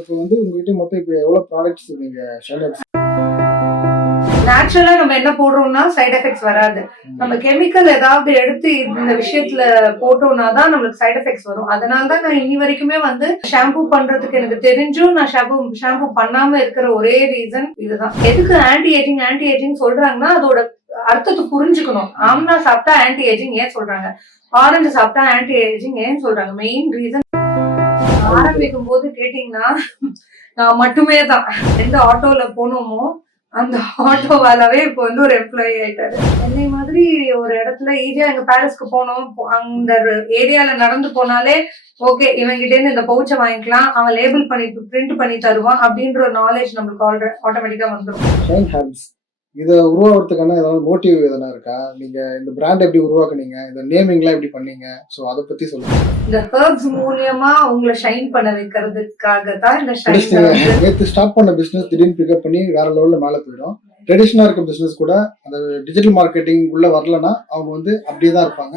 இப்போ வந்து உங்ககிட்ட மொத்தம் இப்போ எவ்வளோ ப்ராடக்ட்ஸ் நீங்க ஷைன் நேச்சுரலா நம்ம என்ன போடுறோம்னா சைடு எஃபெக்ட்ஸ் வராது. நம்ம கெமிக்கல் ஏதாவது எடுத்து இந்த விஷயத்துல போட்டோம்னா தான் நம்மளுக்கு சைடு எஃபெக்ட்ஸ் வரும். அதனால தான் நான் இன்னி வரைக்குமே வந்து ஷாம்பு பண்றதுக்கு எனக்கு தெரிஞ்சும் நான் ஷாம்பு பண்ணாம இருக்கிற ஒரே ரீசன் இதுதான். எதுக்கு ஆன்டி ஏஜிங் சொல்றாங்கன்னா அதோட அர்த்தத்தை புரிஞ்சுக்கணும். ஆம்லா சாப்பிட்டா ஆன்டி ஏஜிங் ஏன் சொல்றாங்க, ஆரஞ்சு சாப்பிட்டா ஆன்டி ஏஜிங் ஏன் சொல்றாங்க, மெயின் ரீசன் ஆரம்பிக்கும் போது கேட்டீங்கன்னா நான் மட்டுமே தான். எந்த ஆட்டோல போனோமோ அந்த ஆட்டோ வாலாவே இப்போ வந்து ஒரு எம்ப்ளாயி ஆயிட்டாரு. சென்னை மாதிரி ஒரு இடத்துல ஈஸியா எங்க பேலஸ்க்கு போனோம், அந்த ஏரியால நடந்து போனாலே ஓகே இவங்கிட்ட இருந்து இந்த பவுச்சை வாங்கிக்கலாம், அவன் லேபிள் பண்ணி பிரிண்ட் பண்ணி தருவான் அப்படின்ற ஒரு நாலேஜ் நம்மளுக்கு ஆட்டோமேட்டிக்கா வந்துடும். ஷைன் ஹேர்ப்ஸ் இதை உருவாக்குறதுக்கான ஏதாவது மோட்டிவ் எதனா இருக்கா? நீங்க இந்த பிராண்ட் எப்படி உருவாக்குனீங்க, இந்த நேமிங்லாம் எப்படி பண்ணீங்க? ஸோ அதை பத்தி சொல்லுங்க. இந்த ஹெர்ப்ஸ் மூலியமா உங்களை ஷைன் பண்ண வைக்கிறதுக்காக தான் இந்த ஷைன். நேற்று ஸ்டார்ட் பண்ண பிசினஸ் திடீர்னு பிக்கப் பண்ணி வேற லெவல்ல மேலே போயிடும். ட்ரெடிஷனாக இருக்க பிசினஸ் கூட அந்த டிஜிட்டல் மார்க்கெட்டிங் உள்ள வரலன்னா அவங்க வந்து அப்படியே தான் இருப்பாங்க.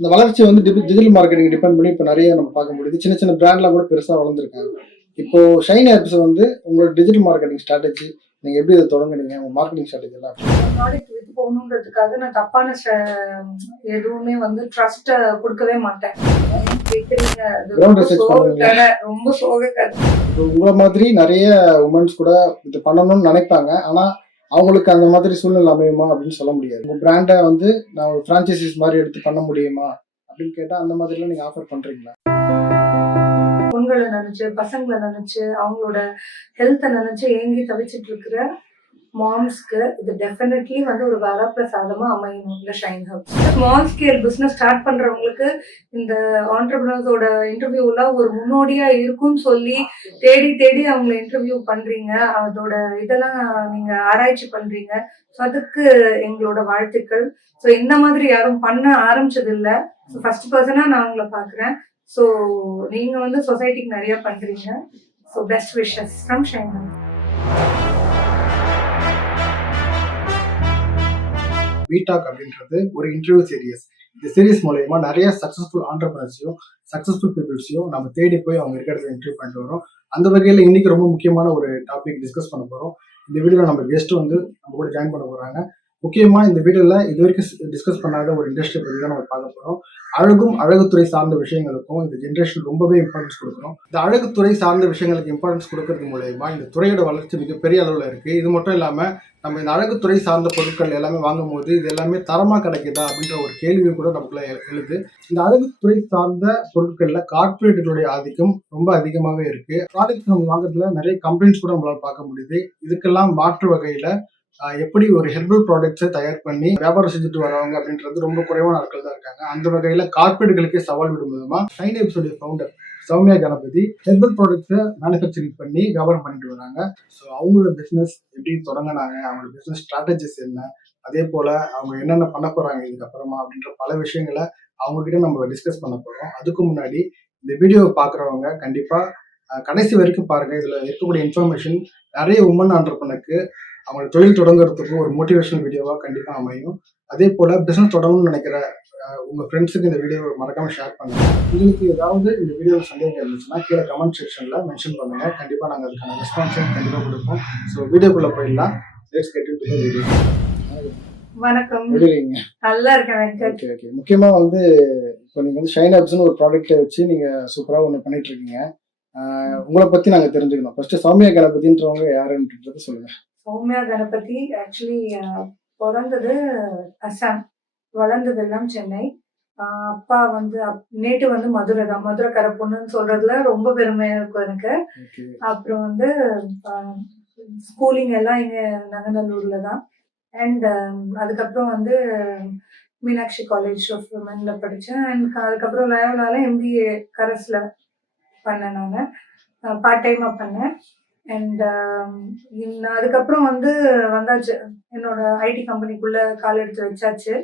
இந்த வளர்ச்சி வந்து டிஜிட்டல் மார்க்கெட்டிங் டிபெண்ட் பண்ணி இப்போ நிறைய நம்ம பார்க்க முடியுது. சின்ன சின்ன பிராண்ட்லாம் கூட பெருசாக வளர்ந்துருக்காங்க. இப்போ ஷைன் ஹேர்ப்ஸ் வந்து உங்களோட டிஜிட்டல் மார்க்கெட்டிங் ஸ்ட்ராட்டஜி நீங்க எப்படி இதை தொடங்குனீங்க, உங்க மார்க்கெட்டிங் ஸ்ட்ராட்டஜி எல்லாம் ப்ராடக்ட் வித்து போகணுன்றதுக்காக நான் தப்பான எதுவுமே வந்து ட்ரஸ்ட் கொடுக்கவே மாட்டேன். ரொம்ப சோக கதை. இப்போ உங்களை மாதிரி நிறைய உமன்ஸ் கூட இது பண்ணணும்னு நினைப்பாங்க, ஆனா அவங்களுக்கு அந்த மாதிரி சூழ்நிலை அமையுமா அப்படின்னு சொல்ல முடியாது. உங்க பிராண்டை வந்து நான் ஒரு பிரான்ச்சைசிஸ் மாதிரி எடுத்து பண்ண முடியுமா அப்படின்னு கேட்டா அந்த மாதிரிலாம் நீங்க ஆஃபர் பண்றீங்களா? பொண்களை நினைச்சு, பசங்களை நினைச்சு, அவங்களோட ஹெல்த்தை நினைச்சு ஏங்கி தவிச்சிட்டு இருக்கிற மாம்ஸ்க்கு இது டெஃபினெட்லி வந்து ஒரு வரப்பிரசாதமா அமையணும் இந்த shine herbs. Small scale business start பண்றவங்களுக்கு இந்த ஆண்டர்பிரினர்ஸோட இன்டர்வியூல ஒரு முன்னோடியா இருக்கும்னு சொல்லி தேடி தேடி அவங்களை இன்டர்வியூ பண்றீங்க, அதோட இதெல்லாம் நீங்க ஆராய்ச்சி பண்றீங்க. ஸோ அதுக்கு எங்களோட வாழ்த்துக்கள். ஸோ இந்த மாதிரி யாரும் பண்ண ஆரம்பிச்சது இல்லை. ஸோ ஃபர்ஸ்ட் பர்சனா நான் உங்களை பாக்குறேன். ஸோ நீங்க வந்து சொசைட்டிக்கு நிறைய பண்றீங்க. So best wishes from Shine Herbs. வீடாக் அப்படின்றது ஒரு இன்டர்வியூ சீரியஸ். இந்த சீரியஸ் மூலயமா நிறைய சக்சஸ்ஃபுல் ஆண்டர்பிரினர்ஸையும் சக்சஸ்ஃபுல் பீப்புள்ஸையும் நம்ம தேடி போய் அவங்க இருக்கிறத இன்டர்வியூ பண்ணிட்டு வரோம். அந்த வகையில் இன்னைக்கு ரொம்ப முக்கியமான ஒரு டாபிக் டிஸ்கஸ் பண்ண போறோம். இந்த வீடியோல நம்ம கெஸ்ட் வந்து நம்ம கூட ஜாயின் பண்ண போறாங்க. முக்கியமா இந்த வீடியோல இது வரைக்கும் டிஸ்கஸ் பண்ணாத ஒரு இண்டஸ்ட்ரி பற்றி தான் நம்ம பார்க்க போறோம். அழகுத்துறை சார்ந்த விஷயங்களுக்கும் இந்த ஜென்ரேஷன் ரொம்பவே இம்பார்ட்டன்ஸ் கொடுக்குறோம். இந்த அழகுத்துறை சார்ந்த விஷயங்களுக்கு இம்பார்ட்டன்ஸ் கொடுக்கறது மூலயமா இந்த துறையோட வளர்ச்சி மிகப்பெரிய அளவில் இருக்கு. இது மட்டும் இல்லாம நம்ம இந்த அழகுத்துறை சார்ந்த பொருட்கள் எல்லாமே வாங்கும் போது இது எல்லாமே தரமா கிடைக்குதா அப்படின்ற ஒரு கேள்வியும் கூட நமக்குள்ள எழுது. இந்த அழகுத்துறை சார்ந்த பொருட்கள்ல கார்பரேட்டுகளுடைய ஆதிக்கம் ரொம்ப அதிகமாகவே இருக்கு. ப்ராடக்ட் நம்ம வாங்குறதுல நிறைய கம்ப்ளைண்ட்ஸ் கூட நம்மளால பார்க்க முடியுது. இதுக்கெல்லாம் மாற்று வகையில எப்படி ஒரு ஹெர்பல் ப்ராடக்ட்ஸை தயார் பண்ணி வியாபாரம் செஞ்சுட்டு வரவங்க அப்படின்றது ரொம்ப குறைவான ஆட்கள் தான் இருக்காங்க. அந்த வகையில கார்பரேட்டுகளுக்கே சவால் விடும் விதமா Shine Herbs founder Soumya Ganapathi herbal ப்ராடக்ட்ஸை மேனுஃபேக்சரிங் பண்ணி வியாபாரம் பண்ணிட்டு வராங்க. ஸோ அவங்களோட பிஸ்னஸ் எப்படி தொடங்கினாங்க, அவங்களோட பிஸ்னஸ் ஸ்ட்ராட்டஜிஸ் என்ன, அதே போல அவங்க என்னென்ன பண்ண போறாங்க இதுக்கப்புறமா அப்படின்ற பல விஷயங்களை அவங்க கிட்ட நம்ம டிஸ்கஸ் பண்ண போறோம். அதுக்கு முன்னாடி இந்த வீடியோவை பார்க்குறவங்க கண்டிப்பா கடைசி வரைக்கும் பாருங்க. இதுல இருக்கக்கூடிய இன்ஃபர்மேஷன் நிறைய உமன் ஆண்டர்பிரனருக்கு அவங்க தொழில் தொடங்குறதுக்கு ஒரு மோட்டிவேஷனல் வீடியோவா கண்டிப்பா அமையும். அதே போல பிசினஸ் தொடங்கணும்னு நினைக்கிற உங்க ஃப்ரெண்ட்ஸுக்கு இந்த வீடியோ மறக்காம ஷேர் பண்ணுங்க. உங்களுக்கு ஏதாவது இந்த வீடியோவில் சந்தேகம் இருந்துச்சுன்னா கீழே கமெண்ட் செக்ஷன்ல மென்ஷன் பண்ணுங்க. கண்டிப்பா நாங்கள் அதுக்கான ரெஸ்பான்ஸையும் கண்டிப்பா கொடுப்போம். ஸோ வீடியோக்குள்ள போயிடலாம். Let's get into the video. வணக்கம். நல்லா இருக்கேன். முக்கியமா வந்து இப்போ நீங்க வந்து ஷைன் ஹெர்ப்ஸ்னு ஒரு ப்ராடக்ட்டை வச்சு நீங்க சூப்பரா ஒன்று பண்ணிட்டு இருக்கீங்க. உங்களை பத்தி நாங்க தெரிஞ்சுக்கணும். ஃபர்ஸ்ட் சௌமியா கணபதின்றவங்க யாருன்றத சொல்லுங்க. சௌமியா கணபதி ஆக்சுவலி பிறந்தது அசாம், வளர்ந்ததெல்லாம் சென்னை. அப்பா வந்து நேட்டு வந்து மதுரை தான். மதுரைக்கார பொண்ணுன்னு சொல்றதுல ரொம்ப பெருமையா இருக்கும் எனக்கு. அப்புறம் வந்து ஸ்கூலிங் எல்லாம் இங்க நங்கநல்லூர்ல தான். அண்ட் அதுக்கப்புறம் வந்து மீனாட்சி காலேஜ் ஆஃப் விமன்ல படித்தேன். அண்ட் அதுக்கப்புறம் லயோலால எம்பிஏ கரஸ்ல பண்ணேன். நான் பார்ட் டைமாக பண்ணேன். அண்ட் அதுக்கப்புறம் வந்து வந்தாச்சு, என்னோட ஐடி கம்பெனிக்குள்ள கால் எடுத்து வச்சாச்சு.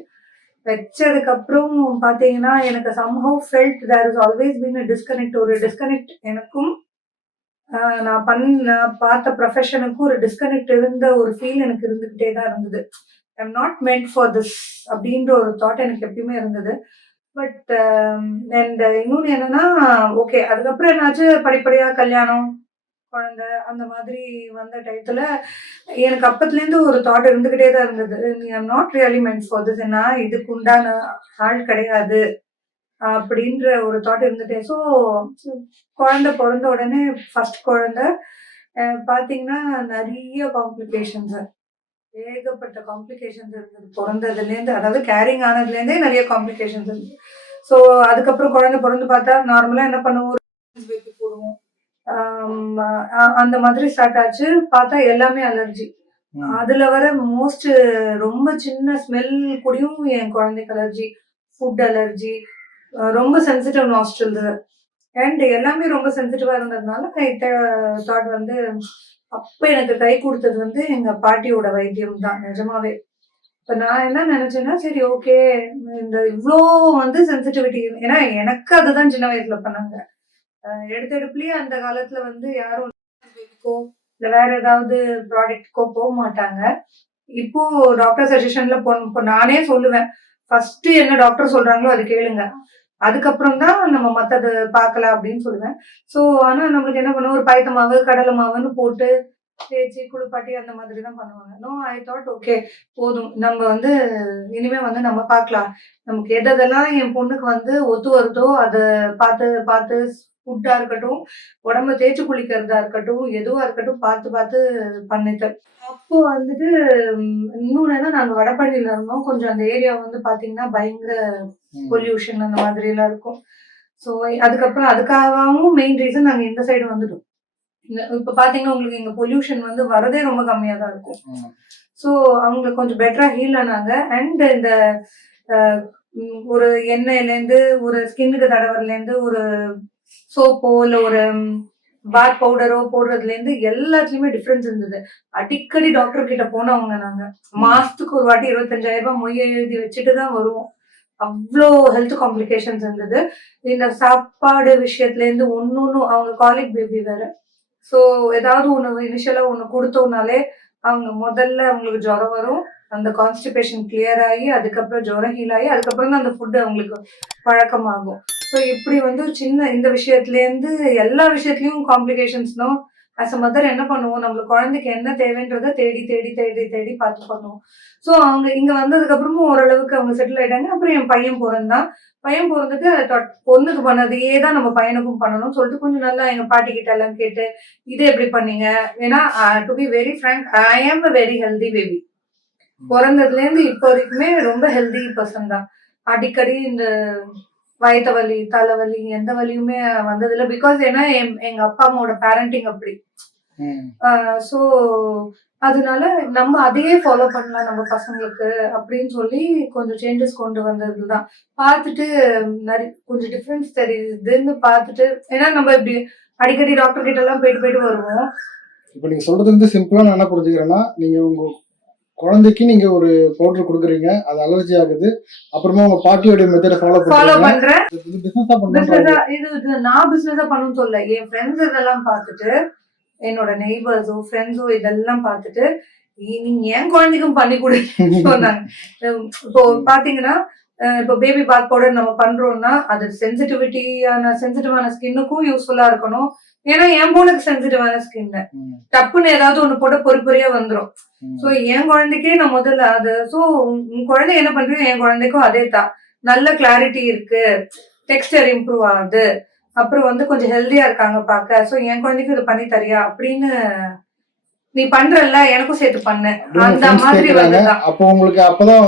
வச்சதுக்கப்புறம் பார்த்தீங்கன்னா எனக்கு somehow felt there is always been a disconnect. ஒரு டிஸ்கனெக்ட் எனக்கும் நான் பார்த்த ப்ரொஃபஷனுக்கும் ஒரு டிஸ்கனெக்ட் இருந்த ஒரு ஃபீல் எனக்கு இருந்துகிட்டே தான் இருந்தது. I'm not meant for this அப்படின்ற ஒரு தாட் எனக்கு எப்பயுமே இருந்தது. பட் அண்ட் இன்னொன்று என்னன்னா, ஓகே அதுக்கப்புறம் என்னாச்சு, படிப்படியாக கல்யாணம், குழந்தை அந்த மாதிரி வந்த டயத்துல எனக்கு அப்பத்துல இருந்து ஒரு தாட் இருந்துகிட்டே தான் இருந்தது. I'm not really meant for this. நான் இதுக்கு உண்டான ஆள் கிடையாது அப்படின்ற ஒரு தாட் இருந்துட்டே. ஸோ குழந்தை பிறந்த உடனே ஃபர்ஸ்ட் குழந்தை பாத்தீங்கன்னா நிறைய காம்ப்ளிகேஷன்ஸ், ஏகப்பட்ட காம்ப்ளிகேஷன்ஸ் இருந்தது பிறந்ததுலேருந்து. அதாவது கேரிங் ஆனதுலேருந்தே நிறைய காம்ப்ளிகேஷன்ஸ் இருந்தது. ஸோ அதுக்கப்புறம் குழந்தை பிறந்து பார்த்தா நார்மலாக என்ன பண்ணுவோம், பேபி போடுவோம். அந்த மாதிரி ஸ்டார்ட் ஆச்சு. பார்த்தா எல்லாமே அலர்ஜி. அதுல வர மோஸ்ட் ரொம்ப சின்ன ஸ்மெல் கூடயும் என் குழந்தைக்கு அலர்ஜி, ஃபுட் அலர்ஜி, ரொம்ப சென்சிட்டிவ் நாஸ்ட்ரல்ஸ் அண்ட் எல்லாமே ரொம்ப சென்சிட்டிவா இருந்ததுனால தாட் வந்து அப்ப எனக்கு கை கொடுத்தது வந்து எங்க பாட்டியோட வைத்தியம் தான் நிஜமாவே. இப்ப நான் என்ன நினைச்சேன்னா, சரி ஓகே, இந்த இவ்ளோ வந்து சென்சிட்டிவிட்டி, ஏன்னா எனக்கு அதுதான் சின்ன வயசுல பண்ணாங்க. எடுத்தெடுப்புலயே அந்த காலத்துல வந்து யாரும் பேபிக்கோ இல்ல வேற ஏதாவது ப்ராடக்ட்க்கோ போக மாட்டாங்க. இப்போ டாக்டர் சஜஷன்ல இப்போ நானே சொல்லுவேன், ஃபர்ஸ்ட் என்ன டாக்டர் சொல்றாங்களோ அது கேளுங்க, அதுக்கப்புறம் தான் நம்ம மத்தது பார்க்கலாம் அப்படின்னு சொல்லுவேன். ஸோ ஆனா நம்மளுக்கு என்ன பண்ணுவோம், ஒரு பயத்த மாவு கடலை மாவுன்னு போட்டு தேய்ச்சி குளிப்பாட்டி அந்த மாதிரி தான் பண்ணுவாங்க. நோ, ஐ தாட் ஓகே, போதும், நம்ம வந்து இனிமே வந்து நம்ம பார்க்கலாம். நமக்கு எதெல்லாம் என் பொண்ணுக்கு வந்து ஒத்து வருதோ அதை பார்த்து பார்த்து, ஃபுட்டா இருக்கட்டும், உடம்ப தேய்ச்சி குளிக்கிறதா இருக்கட்டும், எதுவா இருக்கட்டும் பார்த்து பார்த்து பண்ணிட்டேன். அப்போ வந்துட்டு இன்னொன்னு என்ன, நாங்க வடபழனியில இருந்தோம். கொஞ்சம் அந்த ஏரியா வந்து பாத்தீங்கன்னா பயங்கர பொல்யூஷன் அந்த மாதிரி எல்லாம் இருக்கும். ஸோ அதுக்கப்புறம் அதுக்காகவும் மெயின் ரீசன் நாங்க இந்த சைடு வந்துட்டோம். இப்ப பாத்தீங்கன்னா உங்களுக்கு இங்க பொல்யூஷன் வந்து வரதே ரொம்ப கம்மியா தான் இருக்கும். ஸோ அவங்க கொஞ்சம் பெட்டரா ஹீல் ஆனாங்க. அண்ட் இந்த ஒரு எண்ணெயிலேருந்து ஒரு ஸ்கின்னுக்கு தடவர்லேருந்து ஒரு சோப்போ இல்ல ஒரு பாத் பவுடரோ போடுறதுல இருந்து எல்லாத்துலயுமே டிஃபரன்ஸ் இருந்தது. அடிக்கடி டாக்டர் கிட்ட போனவங்க நாங்க. மாசத்துக்கு ஒரு வாட்டி 25,000 ரூபாய் மொய் எழுதி வச்சுட்டு தான் வருவோம். அவ்வளோ ஹெல்த் காம்ப்ளிகேஷன்ஸ் இருந்தது. இந்த சாப்பாடு விஷயத்துல இருந்து ஒன்னொன்னும், அவங்க காலிக் பேபி வேற. ஸோ ஏதாவது ஒண்ணு இனிஷியலா ஒண்ணு கொடுத்தோம்னாலே அவங்க முதல்ல அவங்களுக்கு ஜுரம் வரும். அந்த கான்ஸ்டிபேஷன் கிளியர் ஆகி அதுக்கப்புறம் ஜுரம் ஹீல் ஆகி அதுக்கப்புறம் தான் அந்த ஃபுட்டு அவங்களுக்கு பழக்கமாகும். ஸோ இப்படி வந்து சின்ன இந்த விஷயத்துலேருந்து எல்லா விஷயத்துலையும் காம்ப்ளிகேஷன்ஸ்னும் ஆஸ் அ மதர் என்ன பண்ணுவோம், நம்மளுக்கு குழந்தைக்கு என்ன தேவைன்றதை தேடி தேடி தேடி தேடி பார்த்து பண்ணுவோம். ஸோ அவங்க இங்கே வந்ததுக்கப்புறமும் ஓரளவுக்கு அவங்க செட்டில் ஆகிட்டாங்க. அப்புறம் என் பையன் பிறந்தான். பையன் பிறந்துட்டு பொண்ணுக்கு பண்ணதையே தான் நம்ம பையனுக்கும் பண்ணணும்னு சொல்லிட்டு கொஞ்சம் நல்லா எங்கள் பாட்டி கிட்ட எல்லாம் கேட்டு இது எப்படி பண்ணீங்க. ஏன்னா டு பி வெரி ஃப்ராங்க், ஐ ஆம் அ வெரி ஹெல்தி பேபி. பிறந்ததுலேருந்து இப்போ வரைக்குமே ரொம்ப ஹெல்தி பர்சன் தான். அடிக்கடி இந்த வயிற்று வலி, தலைவலி, எந்த வலியுமே வந்ததில்லை. பிகாஸ் ஏன்னா எங்க அப்பா அம்மாவோட பேரண்டிங் அப்படி. ஸோ அதனால நம்ம அதையே ஃபாலோ பண்ணலாம் நம்ம பசங்களுக்கு அப்படின்னு சொல்லி கொஞ்சம் சேஞ்சஸ் கொண்டு வந்தது தான். பார்த்துட்டு நிறைய கொஞ்சம் டிஃப்ரென்ஸ் தெரியுதுன்னு பார்த்துட்டு, ஏன்னா நம்ம இப்படி அடிக்கடி டாக்டர் கிட்ட எல்லாம் போயிட்டு போயிட்டு வருவோம். இப்போ நீங்க சொல்றது வந்து சிம்பிளா நான் என்ன புரிஞ்சுக்கிறேன்னா, நீங்க உங்க குழந்தைக்கு நீங்க ஒரு பவுடர் கொடுக்குறீங்க, அது அலர்ஜி ஆகுது, அப்புறமா உங்க பாட்டியோட மெத்தட ஃபாலோ பண்றேன். இது நான் பிசினஸா பண்ணணும்னு சொல்ல, என் ஃப்ரெண்ட்ஸ் இதெல்லாம் பார்த்துட்டு, என்னோட நெய்பர்ஸோ ஃப்ரெண்ட்ஸோ இதெல்லாம் பார்த்துட்டு நீங்க என் குழந்தைக்கும் பண்ணி கொடுன்னு சொன்னாங்க. இப்போ பாத்தீங்கன்னா இப்போ பேபி பாத் பவுடர் நம்ம பண்றோம்னா அது சென்சிட்டிவான ஸ்கின்னுக்கும் யூஸ்ஃபுல்லா இருக்கணும். ஏன்னா என் பொண்ணுக்கு சென்சிட்டிவான ஸ்கின், டப்புன்னு ஏதாவது ஒண்ணு போட்டு பொறியா வந்துடும். ஸோ என் குழந்தைக்கே நான் முதல்ல அது. ஸோ உன் குழந்தை என்ன பண்றீங்க, என் குழந்தைக்கும் அதே தான். நல்ல கிளாரிட்டி இருக்கு, டெக்ஸ்டர் இம்ப்ரூவ் ஆகுது, அப்புறம் வந்து கொஞ்சம் ஹெல்தியா இருக்காங்க பார்க்க. ஸோ என் குழந்தைக்கும் இது பண்ணி தரியா அப்படின்னு நீ பண்றல, எனக்கும் சேர்த்து பண்ண அந்த மாதிரி வந்துதான். அப்போ உங்களுக்கு அப்பதான்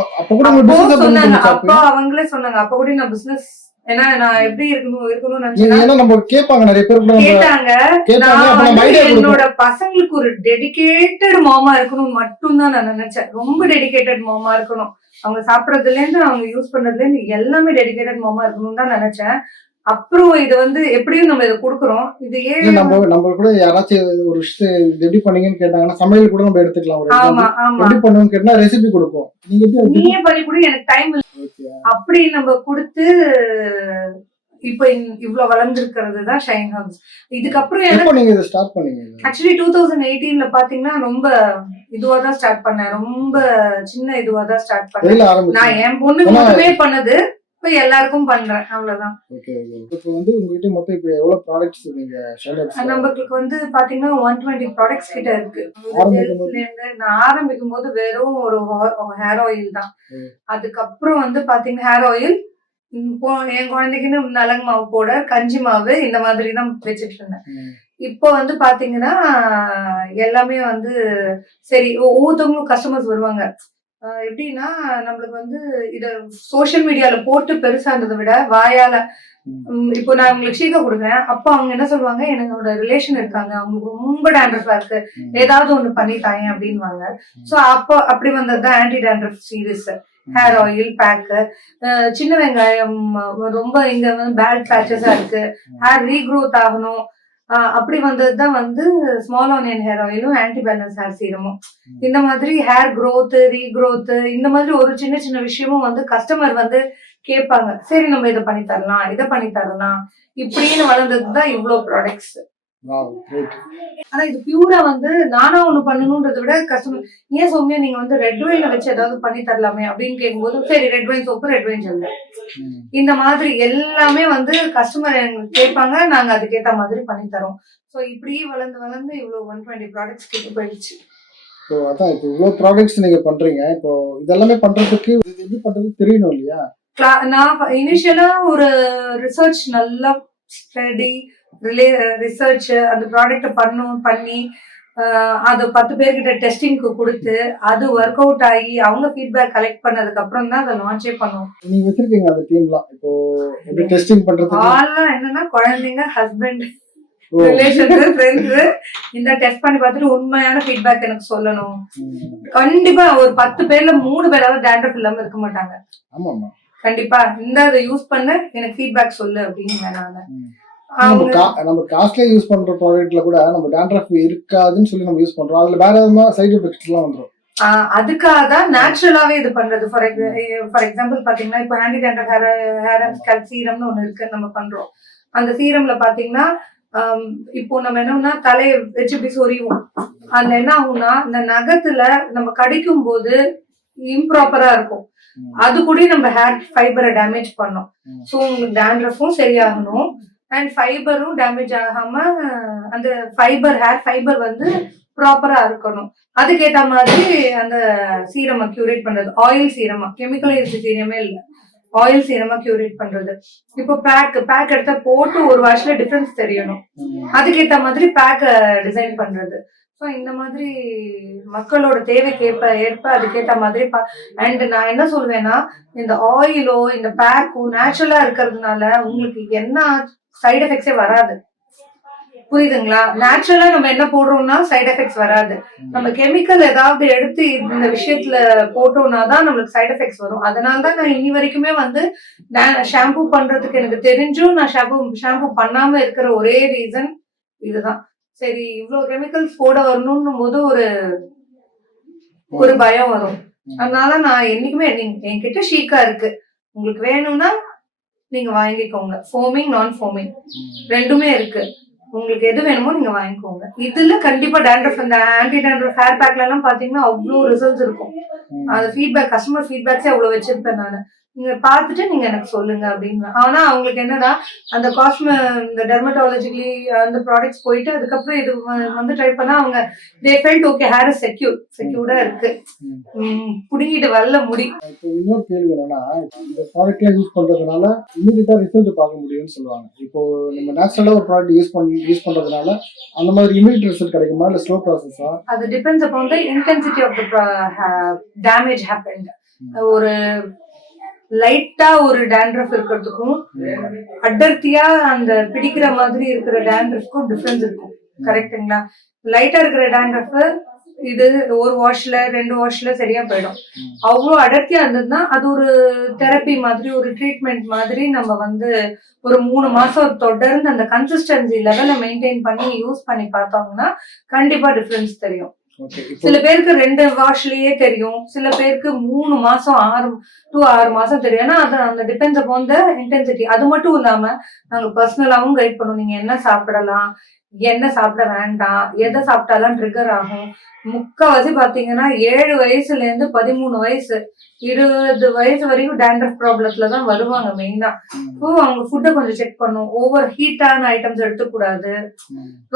சொன்னாங்க, அப்பா அவங்களே சொன்னாங்க, அப்ப கூட நான் பிசினஸ், ஏன்னா நான் எப்படி இருக்கணும்னு கேட்டாங்க. என்னோட பசங்களுக்கு ஒரு டெடிகேட்டட் மாமா இருக்கணும் மட்டும்தான் நான் நினைச்சேன். ரொம்ப டெடிகேட்டட் மாமா இருக்கணும், அவங்க சாப்பிடறதுல இருந்து அவங்க யூஸ் பண்றதுல இருந்து எல்லாமே டெடிகேட்டட் மாமா இருக்கணும்னு தான் நினைச்சேன். அப்புறம் இது வந்து எப்படியும் நம்ம இதை கொடுக்குறோம். இது ஏன் நம்ம கூட யாராச்சும் ஒரு விஷயம் எப்படி பண்ணீங்கன்னு கேட்டாங்கன்னா சமையல் கூட நம்ம எடுத்துக்கலாம். எப்படி பண்ணுன்னு கேட்டா ரெசிபி கொடுப்போம், நீங்க பண்ணி கொடு, எனக்கு டைம் இல்லை அப்படி நம்ம கொடுத்து இப்ப இவ்வளவு வளர்ந்துருக்கிறது தான் ஷைன் ஹப்ஸ். இதுக்கப்புறம் நீங்க இதை ஸ்டார்ட் பண்ணீங்க? ஆக்சுவலி 2018ல பாத்தீங்கன்னா ரொம்ப இதுவா தான் ஸ்டார்ட் பண்ணேன். ரொம்ப சின்ன இதுவா தான் ஸ்டார்ட் பண்ணேன். நான் என் பொண்ணுக்கு மட்டுமே பண்ணது. இப்ப எல்லாருக்கும் பண்றேன், அவ்வளவுதான். Okay okay. இப்போ வந்து உங்ககிட்ட மொத்தம் இப்போ எவ்வளவு ப்ராடக்ட்ஸ் நீங்க ஷைன் நமக்கு வந்து பாத்தீங்கன்னா 120 ப்ராடக்ட்ஸ் கிட்ட இருக்கு. ஆரம்பிக்கும் போது நான் ஆரம்பிக்கும் போது வெறும் ஒரு ஹேர் ஆயில் தான். ம். அதுக்கப்புறம் வந்து பாத்தீங்கன்னா ஹேர் ஆயில், இப்போ என் குழந்தைக்குன்னு நலங்கு மாவு பவுடர், கஞ்சி மாவு இந்த மாதிரி தான் வச்சுட்டு இருந்தேன். ம். இப்போ வந்து பாத்தீங்கன்னா எல்லாமே வந்து சரி ஒவ்வொருத்தவங்களும் கஸ்டமர்ஸ் வருவாங்க. எப்படின்னா நம்மளுக்கு வந்து இத சோஷியல் மீடியால போட்டு பெருசானதை விட வாயால இப்போ நான் உங்களுக்கு ஷீகா கொடுக்குறேன். அப்ப அவங்க என்ன சொல்லுவாங்க, என்னோட ரிலேஷன் இருக்காங்க, அவங்களுக்கு ரொம்ப டேண்ட்ரஃபா இருக்கு, ம். ஏதாவது ஒண்ணு பண்ணி தாயேன் அப்படின்வாங்க. சோ அப்போ அப்படி வந்ததுதான் anti dandruff series, hair oil pack. சின்ன வெங்காயம் ரொம்ப இங்க வந்து பேட் பேச்சஸா இருக்கு, ஹேர் ரீக்ரோத் ஆகணும், அப்படி வந்ததுதான் வந்து ஸ்மால் ஆனியன் ஹேர் ஆயிலும் ஆன்டி பேலன்ஸ் ஹேர் சீரமும். இந்த மாதிரி ஹேர் growth ரீக்ரோத் இந்த மாதிரி ஒரு சின்ன சின்ன விஷயமும் வந்து கஸ்டமர் வந்து கேட்பாங்க. சரி நம்ம இதை பண்ணி தரலாம், இதை பண்ணி தரலாம், இப்படின்னு வளர்ந்ததுதான் இவ்வளவு ப்ராடக்ட்ஸ். Wow great. ஆனா இது பியூரா வந்து நானா ஒண்ணு பண்ணணும்ன்றதை விட கஸ்டமர், ஏன் சௌமியா நீங்க வந்து ரெட் வைனை வச்சு ஏதாவது பண்ணி தரலாமே அப்படின்னு கேட்கும்போது, சரி red wine soap, red wine gel, ம். இந்த மாதிரி எல்லாமே வந்து கஸ்டமர் எங்களுக்கு கேட்பாங்க, நாங்க அதுக்கேத்த மாதிரி பண்ணி தரோம். சோ இப்படியே வளர்ந்து வளர்ந்து இவ்வளவு 120 ப்ராடக்ட்ஸ் கிட்ட போயிடுச்சு. இப்போ அதான் இப்போ இவ்வளவு ப்ராடக்ட்ஸ் நீங்க பண்றீங்க. இப்போ இதெல்லாமே பண்றதுக்கு இது எப்படி பண்றது தெரியணும் இல்லையா? நான் இனிஷியலா ஒரு ரிசர்ச் நல்லா ஸ்டடி ரிசர்ச் அந்த ப்ராடக்ட் பண்ணி அது 10 பேர்கிட்ட டெஸ்டிங்க்கு கொடுத்து அது ஒர்க் அவுட் ஆகி அவங்க ஃபீட்பேக் கலெக்ட் பண்ணதுக்கு அப்புறம் தான் அதை லான்ச்சே பண்ணுவோம். நீங்க வச்சிருக்கீங்க அந்த டீம்லாம் இப்போ எப்படி டெஸ்டிங் பண்றதுக்கு? ஆல்லாம் என்னன்னா குழந்தைங்க, ஹஸ்பண்ட், ஓ. ரிலேஷன்ஸ், ஃப்ரெண்ட்ஸ் இந்த டெஸ்ட் பண்ணி பார்த்துட்டு உண்மையான ஃபீட்பேக் எனக்கு சொல்லணும். ம். கண்டிப்பா ஒரு 10 பேர்ல 3 பேராவது டேண்ட்ரஃப் இல்லாம இருக்க மாட்டாங்க. ஆமாமா. கண்டிப்பா இந்த அதை யூஸ் பண்ண எனக்கு ஃபீட்பேக் சொல்லு அப்படின்னு நானு. ம். அவங்க நம்ம காஸ்ட்லியா யூஸ் பண்ற ப்ராடக்ட்ல கூட நம்ம டேண்ட்ரஃப் இருக்காதுன்னு சொல்லி நம்ம யூஸ் பண்றோம். அதுல வேற எதுவும் சைடு எஃபெக்ட்ஸ் எல்லாம் வந்துரும். அதுக்காக தான் நேச்சுரலாவே இது பண்றது. ஃபார் எக்ஸாம்பிள் பாத்தீங்கன்னா இப்போ anti dandruff hair and scalp சீரம்னு ஒண்ணு இருக்கு, நம்ம பண்றோம். அந்த சீரம்ல பாத்தீங்கன்னா இப்போ நம்ம என்னன்னா தலையை வச்சு இப்படி சொறிவோம். அதுல என்ன ஆகும்னா இந்த நகத்துல நம்ம கடிக்கும் போது இம்ப்ராப்பரா இருக்கும், ம். அது கூட நம்ம ஹேர் ஃபைபரை டேமேஜ் பண்ணும். ம். ஸோ உங்களுக்கு டேண்ட்ரஃபும் சரியாகணும் அண்ட் ஃபைபரும் டேமேஜ் ஆகாம அந்த ஹேர் ஃபைபர் வந்து ப்ராப்பரா இருக்கணும். அதுக்கேத்த மாதிரி அந்த சீரமை கியூரேட் பண்றது, ஆயில் சீரமா, கெமிக்கலைஸ்டு சீரமே இல்ல, ஆயில் சீரமா கியூரேட் பண்றது. இப்போ பேக் எடுத்தா போட்டு ஒரு வாஷ்ல டிஃபரன்ஸ் தெரியணும், ம். அதுக்கேத்த மாதிரி பேக் டிசைன் பண்றது. ஸோ இந்த மாதிரி மக்களோட தேவைக்கு ஏற்ப அதுக்கேத்த மாதிரி அண்ட் நான் என்ன சொல்வேன்னா, இந்த ஆயிலோ இந்த பேக்கோ நேச்சுரலா இருக்கிறதுனால உங்களுக்கு என்ன சைடு எஃபெக்ட்ஸே வராது. புரியுதுங்களா? நேச்சுரலா நம்ம என்ன போடுறோம்னா சைடு எஃபெக்ட்ஸ் வராது. நம்ம கெமிக்கல் ஏதாவது எடுத்து இந்த விஷயத்துல போட்டோம்னா தான் நம்மளுக்கு சைடு எஃபெக்ட்ஸ் வரும். அதனால தான் நான் இன்னி வரைக்குமே வந்து ஷாம்பு பண்றதுக்கு எனக்கு தெரிஞ்சும் நான் ஷாம்பு பண்ணாம இருக்கிற ஒரே ரீசன் இதுதான். சரி இவ்வளவு கெமிக்கல்ஸ் போட வரணும்னும் போது ஒரு பயம் வரும். அதனால நான் என்னைக்குமே என்கிட்ட ஷீக்கா இருக்கு, உங்களுக்கு வேணும்னா நீங்க வாங்கிக்கோங்க. ஃபோமிங் நான் ஃபோமிங் ரெண்டுமே இருக்கு, உங்களுக்கு எது வேணுமோ நீங்க வாங்கிக்கோங்க. இதுல கண்டிப்பா டேண்ட்ரஃப், இந்த ஆன்டி டேண்ட்ரஃப் ஹேர் பேக்ல எல்லாம் பாத்தீங்கன்னா அவ்வளவு ரிசல்ட்ஸ் இருக்கும். அது ஃபீட்பேக், கஸ்டமர் ஃபீட்பேக்ஸே அவ்வளவு வச்சிருப்பேன் நானு. நீங்க பார்த்துட்டு நீங்க எனக்கு சொல்லுங்க அப்படின்னு. ஆனா அவங்களுக்கு என்னன்னா அந்த இந்த டெர்மட்டாலஜிக்கலி அந்த ப்ராடக்ட்ஸ் போயிட்டு அதுக்கப்புறம் இது வந்து ட்ரை பண்ணா அவங்க they felt okay, hair is செக்யூர்டா இருக்கு, புடுங்கிட்டு வரல முடி. இப்போ இன்னொரு கேள்வி என்னன்னா, இந்த ப்ராடக்ட்லாம் யூஸ் பண்றதுனால இமீடியட்டா ரிசல்ட் பார்க்க முடியும்னு சொல்லுவாங்க. இப்போ நம்ம நேச்சுரலா ஒரு ப்ராடக்ட் யூஸ் பண்றதுனால அந்த மாதிரி இமீடியட் ரிசல்ட் கிடைக்குமா இல்ல ஸ்லோ ப்ராசஸா? அது depends upon the intensity of the damage happened. ஒரு லைட்டா ஒரு டேண்ட்ரஃப் இருக்கிறதுக்கும் அடர்த்தியா அந்த பிடிக்கிற மாதிரி இருக்கிற டேண்ட்ரஃப்க்கும் டிஃபரன்ஸ் இருக்கும். கரெக்டுங்களா? லைட்டா இருக்கிற டேண்ட்ரஃப் இது ஒரு வாஷ்ல 2 வாஷ்ல சரியா போயிடும். அவ்வளோ அடர்த்தியா இருந்ததுன்னா அது ஒரு தெரப்பி மாதிரி, ஒரு ட்ரீட்மெண்ட் மாதிரி நம்ம வந்து ஒரு 3 மாசம் தொடர்ந்து அந்த கன்சிஸ்டன்சி லெவலை மெயின்டைன் பண்ணி யூஸ் பண்ணி பார்த்தோம்னா கண்டிப்பா டிஃபரன்ஸ் தெரியும். சில பேருக்கு 2 வாஷ்லயே தெரியும், சில பேருக்கு 3 மாசம் 6 மாசம் தெரியும். ஏன்னா அது அந்த டிபெண்ட்ஸ் அப்பான் த இன்டென்சிட்டி. அது மட்டும் இல்லாம நாங்க பர்சனலாவும் கைட் பண்ணுவோம், நீங்க என்ன சாப்பிடலாம், என்ன சாப்பிட வேண்டாம், எதை சாப்பிட்டாலும் ட்ரிகர் ஆகும். முக்காவாசி பாத்தீங்கன்னா 7 வயசுல இருந்து 13 வயசு 20 வயசு வரைக்கும் டேண்ட்ரஃப் ப்ராப்ளத்துல தான் வருவாங்க மெயினா. ஸோ அவங்க ஃபுட்டை கொஞ்சம் செக் பண்ணும். ஓவர் ஹீட்டான ஐட்டம்ஸ் எடுத்துக்கூடாது.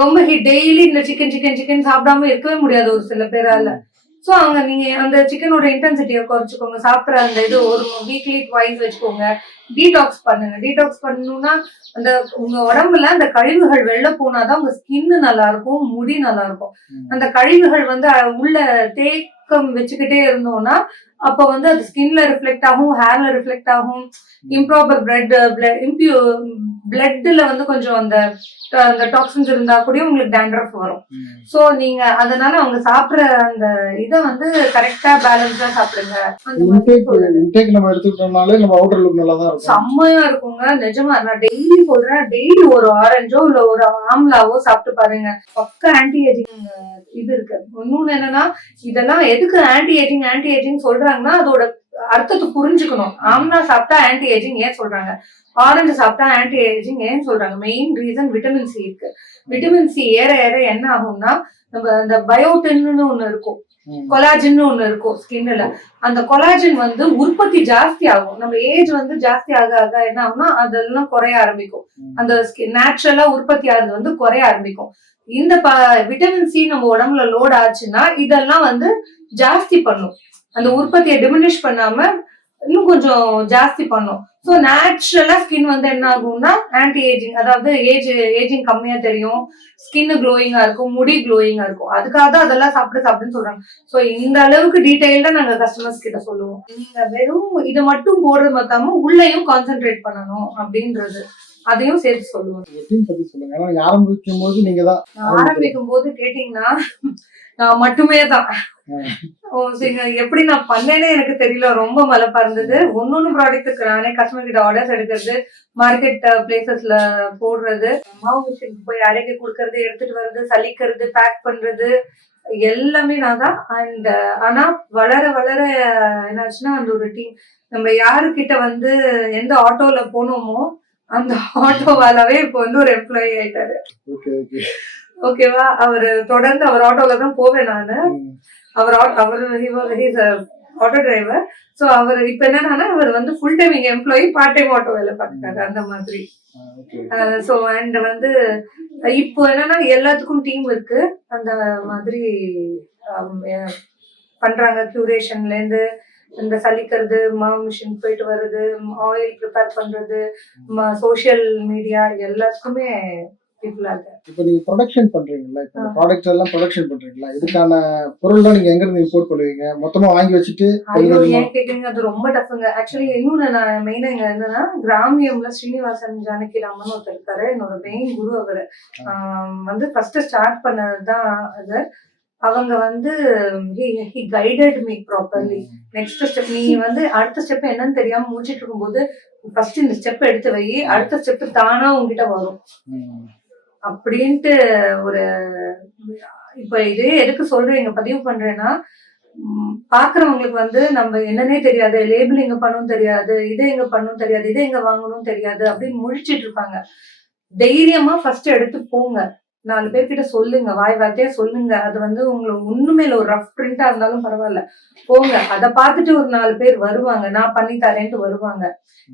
ரொம்ப ஹீட் டெய்லி இந்த சிக்கன் சிக்கன் சிக்கன் சாப்பிடாம இருக்கவே முடியாது ஒரு சில பேரால. ஸோ அவங்க நீங்க அந்த சிக்கனோட இன்டென்சிட்டியை குறைச்சிக்கோங்க. சாப்பிட்ற அந்த இது ஒரு வீக்லி ட்வைஸ் வச்சுக்கோங்க. டீடாக்ஸ் பண்ணுங்க. டீடாக்ஸ் பண்ணணும்னா அந்த உங்க உடம்புல அந்த கழிவுகள் வெளில போனாதான் உங்க ஸ்கின் நல்லா இருக்கும், முடி நல்லா இருக்கும். அந்த கழிவுகள் வந்து உள்ள தேக்கம் வச்சுக்கிட்டே இருந்தோம்னா அப்ப வந்து அது ஸ்கின்ல ரிஃப்ளெக்ட் ஆகும், ஹேர்ல ரிஃப்ளெக்ட் ஆகும். இம்ப்ராப்பர் பிளட்ல வந்து கொஞ்சம் அந்த அந்த டாக்ஸின்ஸ் இருந்தா கூட உங்களுக்கு டேண்ட்ரஃப் வரும். சோ நீங்க அதனால அவங்க சாப்பிடுற அந்த இதை வந்து கரெக்டா பேலன்ஸா சாப்பிடுங்க. இன்டேக் நம்ம எடுத்துக்கிட்டோம்னாலே நம்ம அவுட்டர் லுக் நல்லா தான் இருக்கும். செம்மையா இருக்குங்க. நிஜமா நான் டெய்லி சொல்றேன். டெய்லி ஒரு ஆரஞ்சோ இல்ல ஒரு ஆம்லாவோ சாப்பிட்டு பாருங்க. பக்க ஆன்டி ஏஜிங் இது இருக்கு. இன்னொன்னு என்னன்னா இதெல்லாம் எதுக்கு ஆன்டி ஏஜிங் சொல்றாங்கன்னா அதோட அர்த்தத்தை புரிஞ்சுக்கணும். ஆம்லா சாப்பிட்டா ஆன்டி ஏஜிங் ஏன் சொல்றாங்க, ஆரஞ்சு சாப்பிட்டா ஆன்டி ஏஜிங் ஏன் சொல்றாங்க? மெயின் ரீசன் விட்டமின் சி இருக்கு. விட்டமின் சி ஏற ஏற என்ன ஆகும்னா நம்ம அந்த பயோட்டின்னு ஒண்ணு இருக்கும், கொலாஜின் ஒண்ணு இருக்கும் ஸ்கின்ல. அந்த கொலாஜின் வந்து உற்பத்தி ஜாஸ்தி ஆகும். நம்ம ஏஜ் வந்து ஜாஸ்தி ஆக ஆக என்ன ஆகும்னா அதெல்லாம் குறைய ஆரம்பிக்கும். அந்த நேச்சுரலா உற்பத்தி ஆகுறது வந்து குறைய ஆரம்பிக்கும். இந்த விட்டமின் சி நம்ம உடம்புல லோட் ஆச்சுன்னா இதெல்லாம் வந்து ஜாஸ்தி பண்ணும். அந்த உற்பத்தியை டிமினிஷ் பண்ணாம இன்னும் கொஞ்சம் ஜாஸ்தி பண்ணும். ஸோ நேச்சுரலா ஸ்கின் வந்து என்ன ஆகும்னா ஆன்டி ஏஜிங், அதாவது ஏஜிங் கம்மியா தெரியும், ஸ்கின் க்ளோயிங்கா இருக்கும், முடி க்ளோயிங்கா இருக்கும். அதுக்காக தான் அதெல்லாம் சாப்பிடுன்னு சொல்றாங்க. ஸோ இந்த அளவுக்கு டீடைல்டா நாங்க கஸ்டமர்ஸ் கிட்ட சொல்லுவோம். நீங்க வெறும் இதை மட்டும் போடுறது பார்த்தாம உள்ளேயும் கான்சென்ட்ரேட் பண்ணணும் அப்படின்றது அதையும் சேர்த்து சொல்லுவோம். ஆரம்பிக்கும் போது நீங்க தான் ஆரம்பிக்கும் போது கேட்டீங்கன்னா நான் மட்டுமே தான். எப்படி நான் பண்ணேனே எனக்கு தெரியல. ரொம்ப மலைப்பா இருந்தது. ஒன்னொன்னு ப்ராடக்ட்டுக்கு நானே கஸ்டமர் கிட்ட ஆர்டர்ஸ் எடுக்கிறது, மார்க்கெட் பிளேசஸ்ல போடுறது, மாவு மிஷினுக்கு போய் அரைக்க கொடுக்கறது, எடுத்துட்டு வர்றது, சலிக்கிறது, பேக் பண்றது எல்லாமே நான் தான். அண்ட் ஆனா வளர வளர என்னாச்சுன்னா அந்த ஒரு டீம் நம்ம யாருக்கிட்ட வந்து எந்த ஆட்டோல போனோமோ அந்த ஆட்டோவாலவே இப்போ வந்து ஒரு எம்ப்ளாயி ஆயிட்டாரு. ஓகேவா? அவரு தொடர்ந்து அவர் ஆட்டோல தான் போவேன் நானு. அவர் ஆட்டோ டிரைவர். சோ அவர் இப்ப என்னன்னா அவர் வந்து ஃபுல் டைம் இங்க எம்ப்ளாயி, பார்ட் டைம் ஆட்டோ வேலை பார்த்துட்டாரு அந்த மாதிரி. சோ அண்ட் வந்து இப்போ என்னன்னா எல்லாத்துக்கும் டீம் இருக்கு. அந்த மாதிரி பண்றாங்க. கியூரேஷன்ல இருந்து இந்த சலிக்கிறது, மாவு மிஷின் போயிட்டு வருது, ஆயில் ப்ரிப்பேர் பண்றது, சோசியல் மீடியா எல்லாத்துக்குமே இப்ப நீங்க ப்ரொடக்ஷன் பண்றீங்களா? இப்ப இந்த ப்ராடக்ட்ஸ் எல்லாம் ப்ரொடக்ஷன் பண்றீங்களா? இதுக்கான பொருள்லாம் நீங்க எங்க இருந்து இம்போர்ட் பண்ணுவீங்க? மொத்தமா வாங்கி வச்சுட்டு ஏன் கேக்குறீங்க? அது ரொம்ப டஃப்ங்க. ஆக்சுவலி இன்னொன்னு நான் மெயினா இங்க என்னன்னா கிராமியம்ல ஸ்ரீனிவாசன் ஜானகிராமன் ஒருத்தர் இருக்காரு. என்னோட மெயின் குரு அவரு. வந்து ஃபர்ஸ்ட் ஸ்டார்ட் பண்ணதுதான் அது. அவங்க வந்து he guided me properly. Next step நீ வந்து அடுத்த ஸ்டெப் என்னன்னு தெரியாம முடிச்சிட்டு இருக்கும்போது ஃபர்ஸ்ட் இந்த ஸ்டெப் எடுத்து வை, அடுத்த ஸ்டெப் தானா உங்ககிட்ட வரும் அப்படின்ட்டு ஒரு. இப்ப இதே எதுக்கு சொல்றேன், பதிவு பண்றேன்னா பாக்குறவங்களுக்கு வந்து நம்ம என்னன்னே தெரியாது, லேபிள் எங்க பண்ணணும் தெரியாது, இதை எங்க பண்ணணும் தெரியாது, இதை எங்க வாங்கணும் தெரியாது அப்படின்னு முழிச்சிட்டு இருப்பாங்க. தைரியமா ஃபர்ஸ்ட் எடுத்து போங்க. 4 பேர்கிட்ட சொல்லுங்க, வாய் வார்த்தையா சொல்லுங்க. அது வந்து உங்களுக்கு ஒண்ணுமே இல்லை, ஒரு ரஃப் பிரிண்டா இருந்தாலும் பரவாயில்ல, போங்க. அதை பார்த்துட்டு ஒரு 4 பேர் வருவாங்க, நான் பண்ணி தரேன்ட்டு வருவாங்க.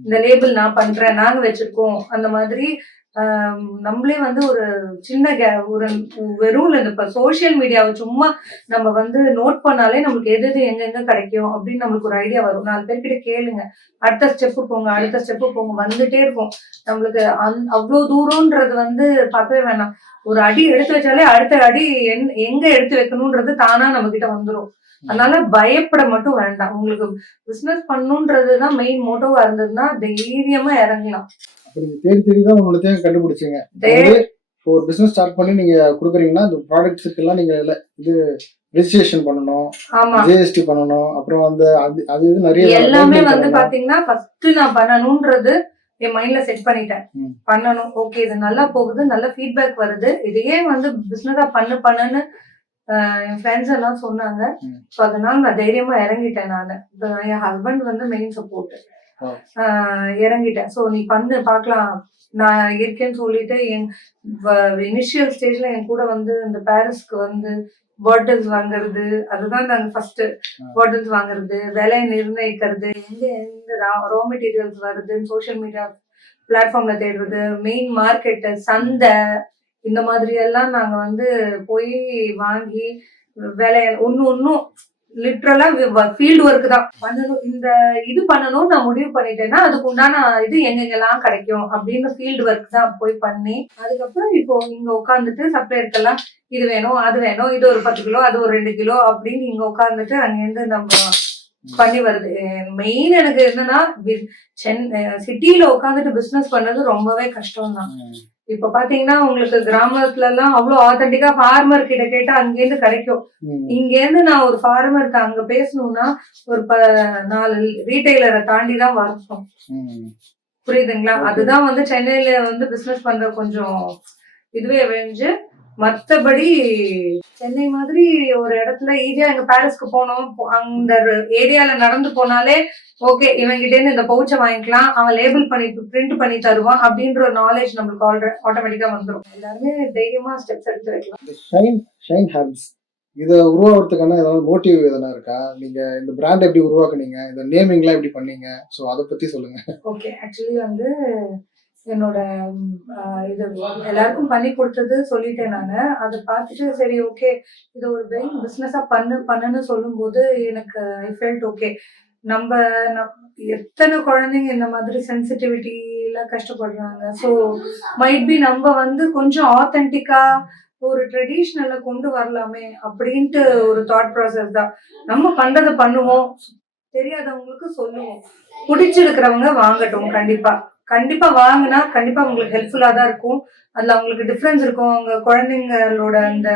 இந்த லேபிள் நான் பண்றேன், நாங்க வச்சிருக்கோம் அந்த மாதிரி. நம்மளே வந்து ஒரு சின்ன ஒரு வெறும் இந்த சோசியல் மீடியாவை சும்மா நம்ம வந்து நோட் பண்ணாலே நம்மளுக்கு எது எது எங்க கிடைக்கும் அப்படின்னு நம்மளுக்கு ஒரு ஐடியா வரும். 4 பேர்கிட்ட கேளுங்க, அடுத்த ஸ்டெப்பு போங்க, அடுத்த ஸ்டெப்பு போங்க, வந்துட்டே இருக்கும். நம்மளுக்கு அவ்வளவு தூரம்ன்றது வந்து பார்க்கவே வேணாம். ஒரு அடி எடுத்து வச்சாலே அடுத்த அடி எங்க எடுத்து வைக்கணும்ன்றது தானா நம்ம கிட்ட வந்துடும். அதனால பயப்பட மட்டும் வேண்டாம். உங்களுக்கு பிசினஸ் பண்ணுன்றதுதான் மெயின் மோட்டோவா இருந்ததுன்னா தைரியமா இறங்கலாம். தேடி தான் உங்களை கண்டுபிடிச்சீங்க. ஒரு பிசினஸ் ஸ்டார்ட் பண்ணி நீங்க கொடுக்குறீங்கன்னா அந்த ப்ராடக்ட்ஸ்க்கு எல்லாம் நீங்க இது ரெஜிஸ்ட்ரேஷன் பண்ணணும், ஜிஎஸ்டி பண்ணணும், அப்புறம் அந்த அது நிறைய எல்லாமே வந்து பாத்தீங்கன்னா ஃபர்ஸ்ட் நான் பண்ணணும்ன்றது என் மைண்ட்ல செட் பண்ணிட்டேன். பண்ணணும், ஓகே இது நல்லா போகுது, நல்ல ஃபீட்பேக் வருது, இதையே வந்து பிசினஸா பண்ணுன்னு என் ஃப்ரெண்ட்ஸ் எல்லாம் சொன்னாங்க. ஸோ அதனால நான் தைரியமா இறங்கிட்டேன். நான் என் ஹஸ்பண்ட் வந்து மெயின் சப்போர்ட். Wow. இறங்கிட்டேன். ஸோ நீ பண்ணு பார்க்கலாம் நான் இருக்கேன்னு சொல்லிட்டு இனிஷியல் ஸ்டேஜ்ல என் கூட வந்து இந்த பாரிஸ்க்கு வந்து பாட்டில்ஸ் வாங்குறது, அதுதான் நாங்க ஃபர்ஸ்ட் பாட்டில்ஸ் வாங்குறது, விலையை நிர்ணயிக்கிறது, எந்த ரா மெட்டீரியல்ஸ் வருதுன்னு சோஷியல் மீடியா பிளாட்ஃபார்ம்ல தேடுறது, மெயின் மார்க்கெட், சந்தை, இந்த மாதிரி எல்லாம் நாங்க வந்து போய் வாங்கி விலைய ஒன்னும் லிட்ரலா ஃபீல்டு ஒர்க் தான் பண்ணணும். இந்த இது பண்ணணும்னு நான் முடிவு பண்ணிட்டேன்னா அதுக்கு உண்டான இது எங்கெங்கெல்லாம் கிடைக்கும் அப்படின்னு ஃபீல்டு ஒர்க் தான் போய் பண்ணி, அதுக்கப்புறம் இப்போ இங்க உட்காந்துட்டு சப்ளையருக்கெல்லாம் இது வேணும் அது வேணும், இது ஒரு 10 கிலோ அது ஒரு 2 கிலோ அப்படின்னு இங்க உட்காந்துட்டு அங்கேருந்து நம்ம பண்ணி வருது. மெயின் எனக்கு என்னன்னா சிட்டியில உட்காந்துட்டு பிசினஸ் பண்ணது ரொம்பவே கஷ்டம் தான். இப்ப பாத்தீங்கன்னா உங்களுக்கு கிராமத்துல எல்லாம் அவ்வளவு ஆத்தென்டிக்கா ஃபார்மர் கிட்ட கேட்டா அங்கேருந்து கிடைக்கும். இங்க இருந்து நான் ஒரு ஃபார்மருக்கு அங்க பேசணும்னா ஒரு 4 ரீட்டைலரை தாண்டி தான் வரணும். புரியுதுங்களா? அதுதான் வந்து சென்னையில வந்து பிசினஸ் பண்ற கொஞ்சம் இதுவே வெஞ்சு. மத்தபடி சென்னை மாதிரி ஒரு இடத்துல ஈஸியா எங்க பாரிஸ்க்கு போனோம், அந்த ஏரியால நடந்து போனாலே ஓகே இவங்கிட்ட இருந்து இந்த பவுச்சை வாங்கிக்கலாம், அவன் லேபிள் பண்ணி பிரிண்ட் பண்ணி தருவான் அப்படின்ற ஒரு நாலேஜ் நம்மளுக்கு ஆட்டோமேட்டிக்கா வந்துடும். எல்லாருமே தைரியமா ஸ்டெப்ஸ் எடுத்து வைக்கலாம். ஷைன் ஹேர்ப்ஸ் இதை உருவாக்குறதுக்கான ஏதாவது மோட்டிவ் எதனா இருக்கா? நீங்க இந்த பிராண்ட் எப்படி உருவாக்குனீங்க, இந்த நேமிங்லாம் எப்படி பண்ணீங்க? ஸோ அதை பத்தி சொல்லுங்க. ஓகே, ஆக்சுவலி வந்து என்னோட இது எல்லாருக்கும் பண்ணி கொடுத்தது சொல்லிட்டேன் நானு. அதை பார்த்துட்டு சரி ஓகே இது ஒரு பிஸ்னஸா பண்ணுன்னு சொல்லும்போது எனக்கு ஐ ஃபெல்ட் ஓகே. நம்ம எத்தனை குழந்தைங்க இந்த மாதிரி சென்சிட்டிவிட்டில கஷ்டப்படுறாங்க. ஸோ மைட் பி நம்ம வந்து கொஞ்சம் ஆத்தென்டிக்கா ஒரு ட்ரெடிஷ்னல்ல கொண்டு வரலாமே அப்படின்ட்டு ஒரு தாட் ப்ராசஸ் தான். நம்ம பண்றதை பண்ணுவோம், தெரியாதவங்களுக்கு சொல்லுவோம், பிடிச்சிருக்கிறவங்க வாங்கட்டும். கண்டிப்பா வாங்கினா கண்டிப்பா உங்களுக்கு ஹெல்ப்ஃபுல்லா தான் இருக்கும். அதுல அவங்களுக்கு டிஃபரன்ஸ் இருக்கும். அவங்க குழந்தைங்களோட அந்த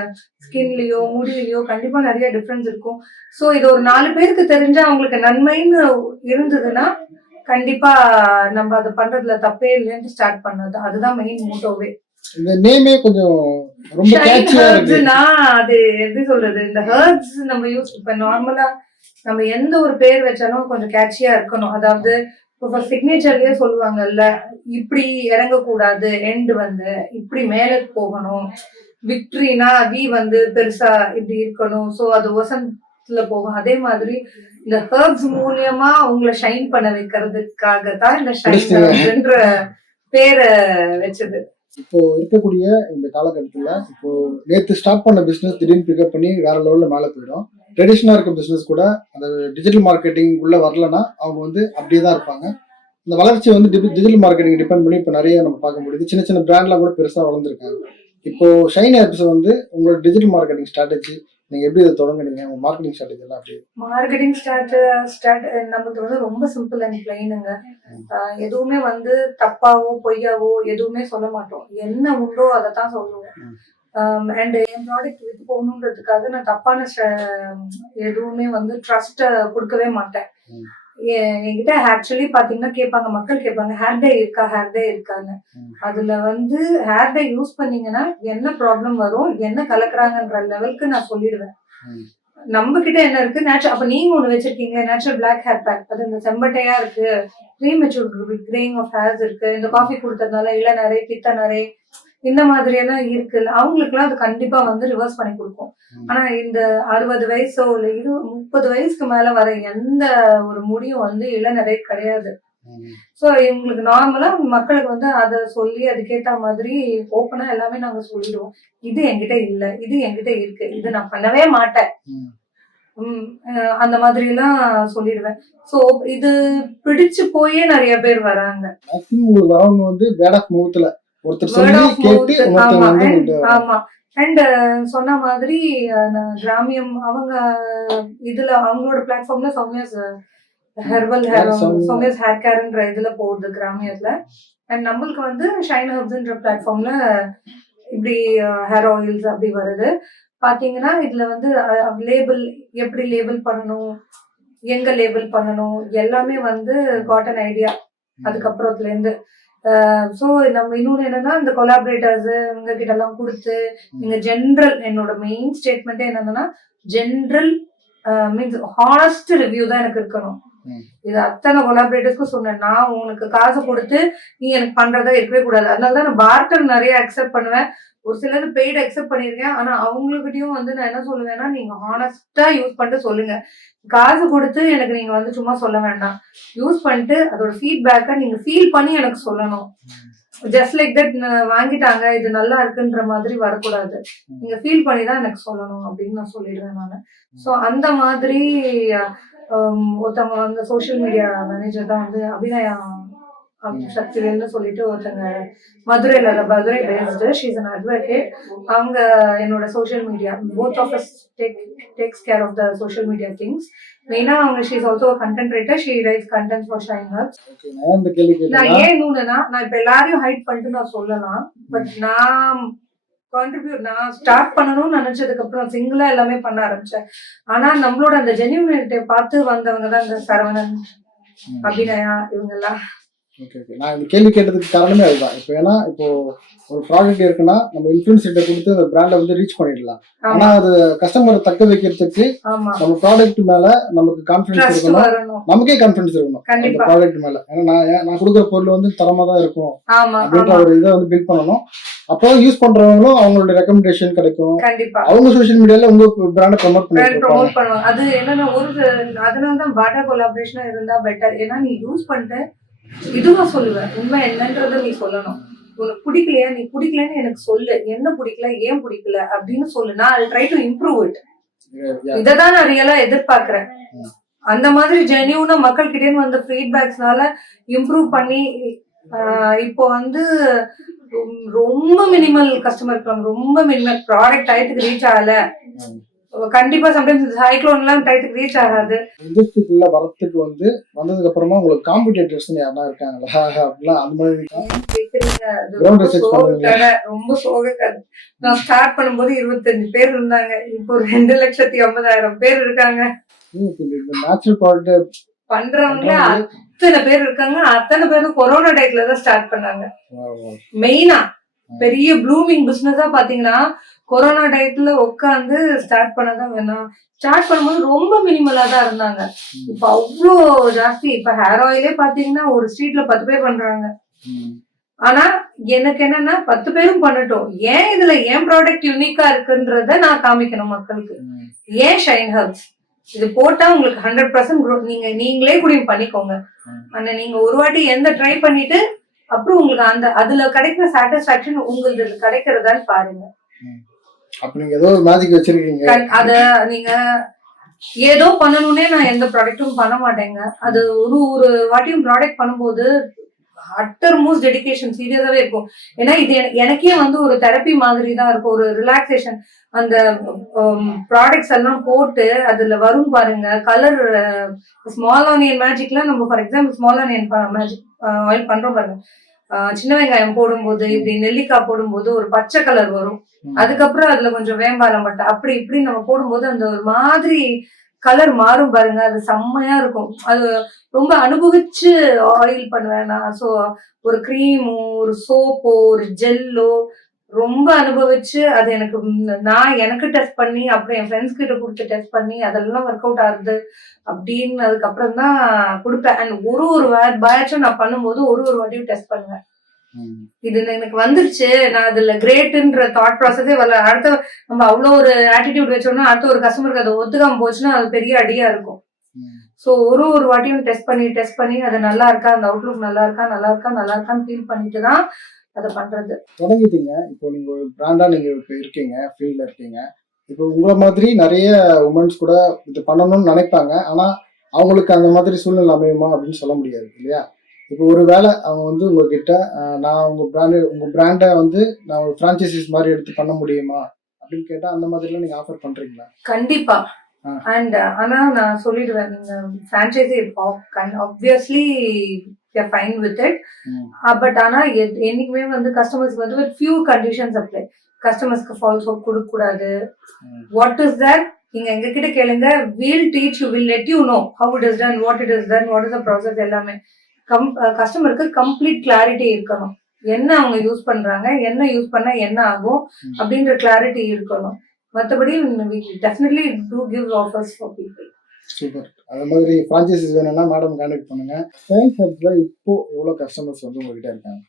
ஸ்கின்லயோ முடியிலயோ கண்டிப்பா நிறைய டிஃபரன்ஸ் இருக்கும். ஸோ இது ஒரு 4 பேருக்கு தெரிஞ்சா அவங்களுக்கு நன்மைன்னு இருந்ததுன்னா கண்டிப்பா நம்ம அதை பண்றதுல தப்பே இல்லைன்னு ஸ்டார்ட் பண்ணது. அதுதான் மெயின் மோட்டோவே. இந்த நேமே கொஞ்சம் ரொம்ப கேட்சியா இருக்கு. அது எப்படி சொல்றது, இந்த ஹெர்ப்ஸ் நம்ம யூஸ் இப்ப நார்மலா நம்ம எந்த ஒரு பேர் வச்சாலும் கொஞ்சம் கேட்சியா இருக்கணும். அதாவது இப்போ சிக்னேச்சர்லயே சொல்லுவாங்கல்ல, இப்படி இறங்கக்கூடாது, எண்ட் வந்து இப்படி மேல போகணும், விக்ட்ரினா வி வந்து பெருசா இப்படி இருக்கணும், ஸோ அது வசந்தத்துல போகும். அதே மாதிரி இந்த ஹெர்ப்ஸ் மூலியமா உங்களை ஷைன் பண்ண வைக்கிறதுக்காக தான் இந்த ஷைன் பேரை வச்சது. இப்போ இருக்கக்கூடிய இந்த காலகட்டத்துல இப்போ நேற்று ஸ்டார்ட் பண்ண பிசினஸ் திடீர்னு பிக்கப் பண்ணி வேற லெவல்ல மேல போயிடும். ட்ரெடிஷனலா இருக்க பிசினஸ் கூட அந்த டிஜிட்டல் மார்க்கெட்டிங் உள்ள வரலன்னா அவங்க வந்து அப்படியே தான் இருப்பாங்க. இந்த வளர்ச்சி வந்து டிஜிட்டல் மார்க்கெட்டிங் டிபெண்ட் பண்ணி இப்போ நிறைய நம்ம பார்க்க முடியுது. சின்ன சின்ன பிராண்ட்லாம் கூட பெருசா வளர்ந்துருக்காங்க. இப்போ ஷைன் ஹெர்ப்ஸ் வந்து உங்களோட டிஜிட்டல் மார்க்கெட்டிங் ஸ்ட்ராட்டஜி நீங்க எப்படி இதை தொடங்குனீங்க? உங்க மார்க்கெட்டிங் ஸ்ட்ராட்டஜி எல்லாம் அப்படி? மார்க்கெட்டிங் நமக்கு வந்து ரொம்ப சிம்பிள் அண்ட் பிளைனுங்க. எதுவுமே வந்து தப்பாவோ பொய்யாவோ எதுவுமே சொல்ல மாட்டோம். என்ன உண்டோ அதை தான் சொல்லுவோம். அண்ட் என் ப்ராடக்ட் வித்து போகணுன்றதுக்காக நான் தப்பான எதுவுமே வந்து ட்ரஸ்ட் கொடுக்கவே மாட்டேன். என்கிட்ட ஆக்சுவலி பாத்தீங்கன்னா கேட்பாங்க, மக்கள் கேட்பாங்க ஹேர் டே இருக்கான்னு. அதுல வந்து ஹேர் டே யூஸ் பண்ணீங்கன்னா என்ன ப்ராப்ளம் வரும், என்ன கலக்குறாங்கன்ற லெவலுக்கு நான் சொல்லிடுவேன். நம்ம கிட்ட என்ன இருக்கு, அப்ப நீங்க ஒண்ணு வச்சிருக்கீங்களா நேச்சுரல் பிளாக் ஹேர் பேக், அது இந்த செம்பட்டையா இருக்கு, ப்ரீமெச்சூர் கிரேயிங் ஆஃப் ஹேர்ஸ் இருக்கு, இந்த காஃபி குடுத்ததுனால இளநரை பித்தநரை இந்த மாதிரி எல்லாம் இருக்குல்ல, அவங்களுக்கு எல்லாம் அது கண்டிப்பா வந்து ரிவர்ஸ் பண்ணி கொடுக்கும். ஆனா இந்த 60 வயசோ இல்ல 30 வயசுக்கு மேல வர எந்த ஒரு முடியும் வந்து இளநரை கிடையாது. சோ இவங்களுக்கு நார்மலா மக்களுக்கு வந்து அதை சொல்லி அதுக்கேத்த மாதிரி ஓப்பனா எல்லாமே நாங்க சொல்லிடுவோம். இது என்கிட்ட இல்ல, இது என்கிட்ட இருக்கு, இது நான் பண்ணவே மாட்டேன், அந்த மாதிரி எல்லாம் சொல்லிடுவேன். சோ இது பிடிச்சு போயே நிறைய பேர் வராங்க. உங்களுக்கு வரவங்க வந்து பேட் ஆஃப் மவுத்ல ஒருத்தர் சொல்லி கேட்டு ஆமா. அண்ட் சொன்ன மாதிரி கிராமியம் அவங்க இதுல அவங்களோட பிளாட்ஃபார்ம்ல சௌமியாஸ் சௌமியாஸ் ஹேர் கேர்ன்ற இதுல போகுது கிராமியத்துல. அண்ட் நம்மளுக்கு வந்து ஷைன் ஹெர்ப்ஸ்ன்ற பிளாட்ஃபார்ம்ல இப்படி ஹேர் ஆயில்ஸ் அப்படி வருது. பாத்தீங்கன்னா இதுல வந்து எப்படி லேபிள் பண்ணணும், எங்க லேபிள் பண்ணணும் எல்லாமே வந்து காட்டன் ஐடியா. அதுக்கப்புறத்துல இருந்து ஸோ நம்ம இன்னொன்று என்னன்னா இந்த கொலாபரேட்டர்ஸ் இவங்க கிட்ட எல்லாம் கொடுத்து நீங்க ஜென்ரல், என்னோட மெயின் ஸ்டேட்மெண்ட்டே என்னன்னா ஜென்ரல் மீன்ஸ் ஹானஸ்ட் ரிவ்யூ தான் எனக்கு இருக்கணும். இது அத்தனை கொலாபரேட்டர்ஸ்க்கும் சொன்னேன். நான் உனக்கு காசு கொடுத்து நீ எனக்கு பண்றதா இருக்கவே கூடாது. அதனாலதான் நான் பார்ட்டர் நிறைய அக்செப்ட் பண்ணுவேன். ஒரு சிலது பெய்டு அக்செப்ட் பண்ணிருக்கேன். ஆனா அவங்ககிட்டயும் வந்து நான் என்ன சொல்லுவேன்னா, நீங்க ஹானஸ்டா யூஸ் பண்ணிட்டு சொல்லுங்க. காசு கொடுத்து எனக்கு நீங்க வந்து சும்மா சொல்ல வேண்டாம். யூஸ் பண்ணிட்டு அதோட ஃபீட்பேக்கை நீங்க ஃபீல் பண்ணி எனக்கு சொல்லணும். ஜஸ்ட் லைக் தட் வாங்கிட்டாங்க இது நல்லா இருக்குன்ற மாதிரி வரக்கூடாது. நீங்க ஃபீல் பண்ணி தான் எனக்கு சொல்லணும் அப்படின்னு நான் சொல்லிடுவேன் நானு. ஸோ அந்த மாதிரி ஒருத்தவங்க வந்து சோஷியல் மீடியா மேனேஜர் தான் வந்து அபிநயா சக்திவேல்னு சொல்லிட்டு ஒருத்தங்க Madurai based, she's an advocate. அவங்க என்னோட social media both of us takes care of the social media things. மெயினா அவங்க she's also content writer. She writes content for Shine Herbs. நான் ஏன் இன்னொன்னுனா, நான் இப்ப எல்லாரையும் ஹைட் பண்ணிட்டு நான் சொல்லலாம். பட் நான் ஸ்டார்ட் பண்ணணும்னு நினைச்சதுக்கு அப்புறம் சிங்கிளா எல்லாமே பண்ண ஆரம்பிச்சேன். ஆனா நம்மளோட அந்த ஜென்யூனிட்டியை பார்த்து வந்தவங்க தான் இந்த சரவணன், அபிநயா இவங்க எல்லாம். Okay okay. நான் இந்த கேள்வி கேட்டதுக்கு காரணமே அதுதான். இப்போ ஏன்னா இப்போ ஒரு ப்ராடக்ட் இருக்குன்னா நம்ம இன்ஃப்ளூயன்ஸ் கொடுத்து அந்த பிராண்டை வந்து ரீச் பண்ணிடலாம். ஆனா அது கஸ்டமரை தக்க வைக்கிறதுக்கு நம்ம ப்ராடக்ட் மேல நமக்கு கான்ஃபிடன்ஸ் இருக்கணும், நமக்கே கான்ஃபிடன்ஸ் இருக்கணும் அந்த ப்ராடக்ட் மேல. ஏன்னா நான் கொடுக்குற பொருள் வந்து தரமா தான் இருக்கும் அப்படின்ற ஒரு இதை வந்து பில்ட் பண்ணணும். அப்போ யூஸ் பண்றவங்களும் அவங்களோட ரெக்கமெண்டேஷன் கிடைக்கும். அவங்க சோஷியல் மீடியால உங்க பிராண்டை ப்ரோமோட் பண்ணுவாங்க. அது என்னன்னா அதனாலதான் பாட்டா கொலாபரேஷனா இருந்தா பெட்டர். ஏன்னா நீ யூஸ் பண்ணிட்டு இதுவா சொல்லுவேன், உண்மை என்னன்றத நீ சொல்லணும். உனக்கு பிடிக்கலையா, நீ பிடிக்கலன்னு எனக்கு சொல்லு, என்ன பிடிக்கல ஏன் பிடிக்கல அப்படின்னு சொல்லு. நான் I try to improve it. இததான் நான் ரியலா எதிர்பார்க்கிறேன். அந்த மாதிரி ஜென்யூனா மக்கள் கிட்டே வந்த ஃபீட்பேக்ஸ்னால இம்ப்ரூவ் பண்ணி இப்போ வந்து ரொம்ப மினிமல் கஸ்டமர் இருக்கலாம். ரொம்ப மினிமல் ப்ராடக்ட் டயத்துக்கு ரீச் ஆகல. கண்டிப்பா சம்டைம்ஸ் சைக்ளோன் எல்லாம் டயத்துக்கு ரீச் ஆகாது. இண்டஸ்ட்ரிக்குள்ள வரத்துக்கு வந்து வந்ததுக்கு அப்புறமா உங்களுக்கு காம்படிட்டர்ஸ் யாரா இருக்காங்களா அப்படிலாம் அந்த மாதிரி ரொம்ப சோக. நான் ஸ்டார்ட் பண்ணும்போது 25 பேர் இருந்தாங்க. இப்போ 2,50,000 பேர் இருக்காங்க. நேச்சுரல் ப்ராடக்ட் பண்றவங்க அத்தனை பேர் இருக்காங்க. அத்தனை பேரும் கொரோனா டைம்ல தான் ஸ்டார்ட் பண்ணாங்க. மெயினா பெரிய ப்ளூமிங் பிசினஸா பாத்தீங்கன்னா கொரோனா டயத்துல உட்காந்து ஸ்டார்ட் பண்ணதான் வேணாம். ஸ்டார்ட் பண்ணும்போது ரொம்ப மினிமலா தான் இருந்தாங்க. இப்ப அவ்வளோ ஜாஸ்தி. இப்ப ஹேர் ஆயிலே பாத்தீங்கன்னா ஒரு ஸ்ட்ரீட்ல 10 பேர் பண்றாங்க. ஆனா எனக்கு என்னன்னா 10 பேரும் பண்ணட்டும், ஏன் இதுல ஏன் ப்ராடக்ட் யூனிக்கா இருக்குன்றத நான் காமிக்கணும் மக்களுக்கு. ஏன் ஷைன் ஹர்ப்ஸ் இது போட்டா உங்களுக்கு 100% growth. நீங்களே கூட பண்ணிக்கோங்க. ஆனா நீங்க ஒரு வாட்டி எந்த ட்ரை பண்ணிட்டு அப்புறம் உங்களுக்கு அதுல கிடைக்கிற சாட்டிஸ்பாக்சன் உங்களுக்கு கிடைக்கிறதான்னு பாருங்க. அப்ப நீங்க ஏதோ மேஜிக் வச்சிருக்கீங்க. அத நீங்க ஏதோ பண்ணணும்னே நான் எந்த ப்ராடக்ட்டும் பண்ண மாட்டேங்க. அது ஒரு வாட்டியும் ப்ராடக்ட் பண்ணும்போது அட்டர் மோஸ்ட் டெடிகேஷன் சீரியஸாவே இருக்கும். ஏன்னா இது எனக்கே வந்து ஒரு தெரப்பி மாதிரி தான் இருக்கும், ஒரு ரிலாக்ஸேஷன். அந்த ப்ராடக்ட்ஸ் எல்லாம் போட்டு அதுல வரும் பாருங்க கலர். ஸ்மால் ஆனியன் மேஜிக்லாம் நம்ம for example small onion magic oil பண்றோம் பாருங்க. சின்ன வெங்காயம் போடும்போது இப்படி நெல்லிக்காய் போடும்போது ஒரு பச்சை கலர் வரும். அதுக்கப்புறம் அதுல கொஞ்சம் வேம்பாலம் பட்டை அப்படி இப்படி நம்ம போடும்போது அந்த ஒரு மாதிரி கலர் மாறும் பாருங்க. அது செம்மையா இருக்கும். அது ரொம்ப அனுபவிச்சு ஆயில் பண்ணுவேன் நான். ஸோ ஒரு கிரீமோ ஒரு சோப்போ ஒரு ஜெல்லோ ரொம்ப அனுபவிச்சு அது எனக்கு டெஸ்ட் பண்ணி அப்புறம் என் ஃப்ரெண்ட்ஸ் கிட்ட கொடுத்து டெஸ்ட் பண்ணி அதெல்லாம் ஒர்க் அவுட் ஆகுது அப்படின்னு அதுக்கப்புறம் தான் கொடுப்பேன். அண்ட் ஒரு பேட்சும் நான் பண்ணும்போது ஒரு வாட்டியும் டெஸ்ட் பண்ணுவேன். இது எனக்கு வந்துருச்சு, நான் அதுல கிரேட்ன்ற தாட் ப்ராசஸே வரல. அடுத்த நம்ம அவ்வளவு ஒரு ஆட்டிடியூட் வச்சோம்னா அடுத்த ஒரு கஸ்டமருக்கு அதை ஒத்துக்காம போச்சுன்னா அது பெரிய அடியா இருக்கும். ஸோ ஒரு வாட்டியும் டெஸ்ட் பண்ணி அது நல்லா இருக்கா, அந்த அவுட்லுக் நல்லா இருக்கான்னு ஃபீல் பண்ணிட்டு தான் அதை பண்றது. தொடங்கிட்டீங்க. இப்போ நீங்க ஒரு பிராண்டா நீங்க இப்போ இருக்கீங்க, ஃபீல்ட்ல இருக்கீங்க. இப்போ உங்களை மாதிரி நிறைய உமன்ஸ் கூட இது பண்ணணும்னு நினைப்பாங்க. ஆனா அவங்களுக்கு அந்த மாதிரி சூழ்நிலை அமையுமா அப்படின்னு சொல்ல முடியாது இல்லையா? இப்போ ஒரு வேளை அவங்க வந்து உங்ககிட்ட நான் உங்க பிராண்டை வந்து நான் ஒரு பிரான்சைசிஸ் மாதிரி எடுத்து பண்ண முடியுமா அப்படின்னு கேட்டா அந்த மாதிரிலாம் நீங்க ஆஃபர் பண்றீங்களா? கண்டிப்பா. அண்ட் ஆனா நான் சொல்லிடுவேன், நீங்க franchisee obviously fine with it. But ஆனா என்னைக்குமே வந்து கஸ்டமர்ஸ்க்கு வந்து வித் ஃபியூ கண்டிஷன்ஸ் அப்ளை. கஸ்டமர்ஸ்க்கு ஃபால்ஸ் ஹோப் கொடுக்க கூடாது. வாட் இஸ் தட் நீங்க எங்க கிட்ட கேளுங்க. Will teach you, will let you know how it is done, what it is done, what is the process. எல்லாமே கஸ்டமருக்கு கம்ப்ளீட் கிளாரிட்டி இருக்கணும். என்ன அவங்க யூஸ் பண்றாங்க, என்ன யூஸ் பண்ணா என்ன ஆகும் அப்படின்ற கிளாரிட்டி இருக்கணும். மற்றபடி we definitely do give offers for people. Super. அது மாதிரி ஃப்ரான்ச்சைசிஸ் வேணும்னா மேடம் கான்டாக்ட் பண்ணுங்க. ஷைன் ஹப்ஸ்ல இப்போ எவ்வளவு கஸ்டமர்ஸ் வந்து உங்ககிட்ட இருக்காங்க?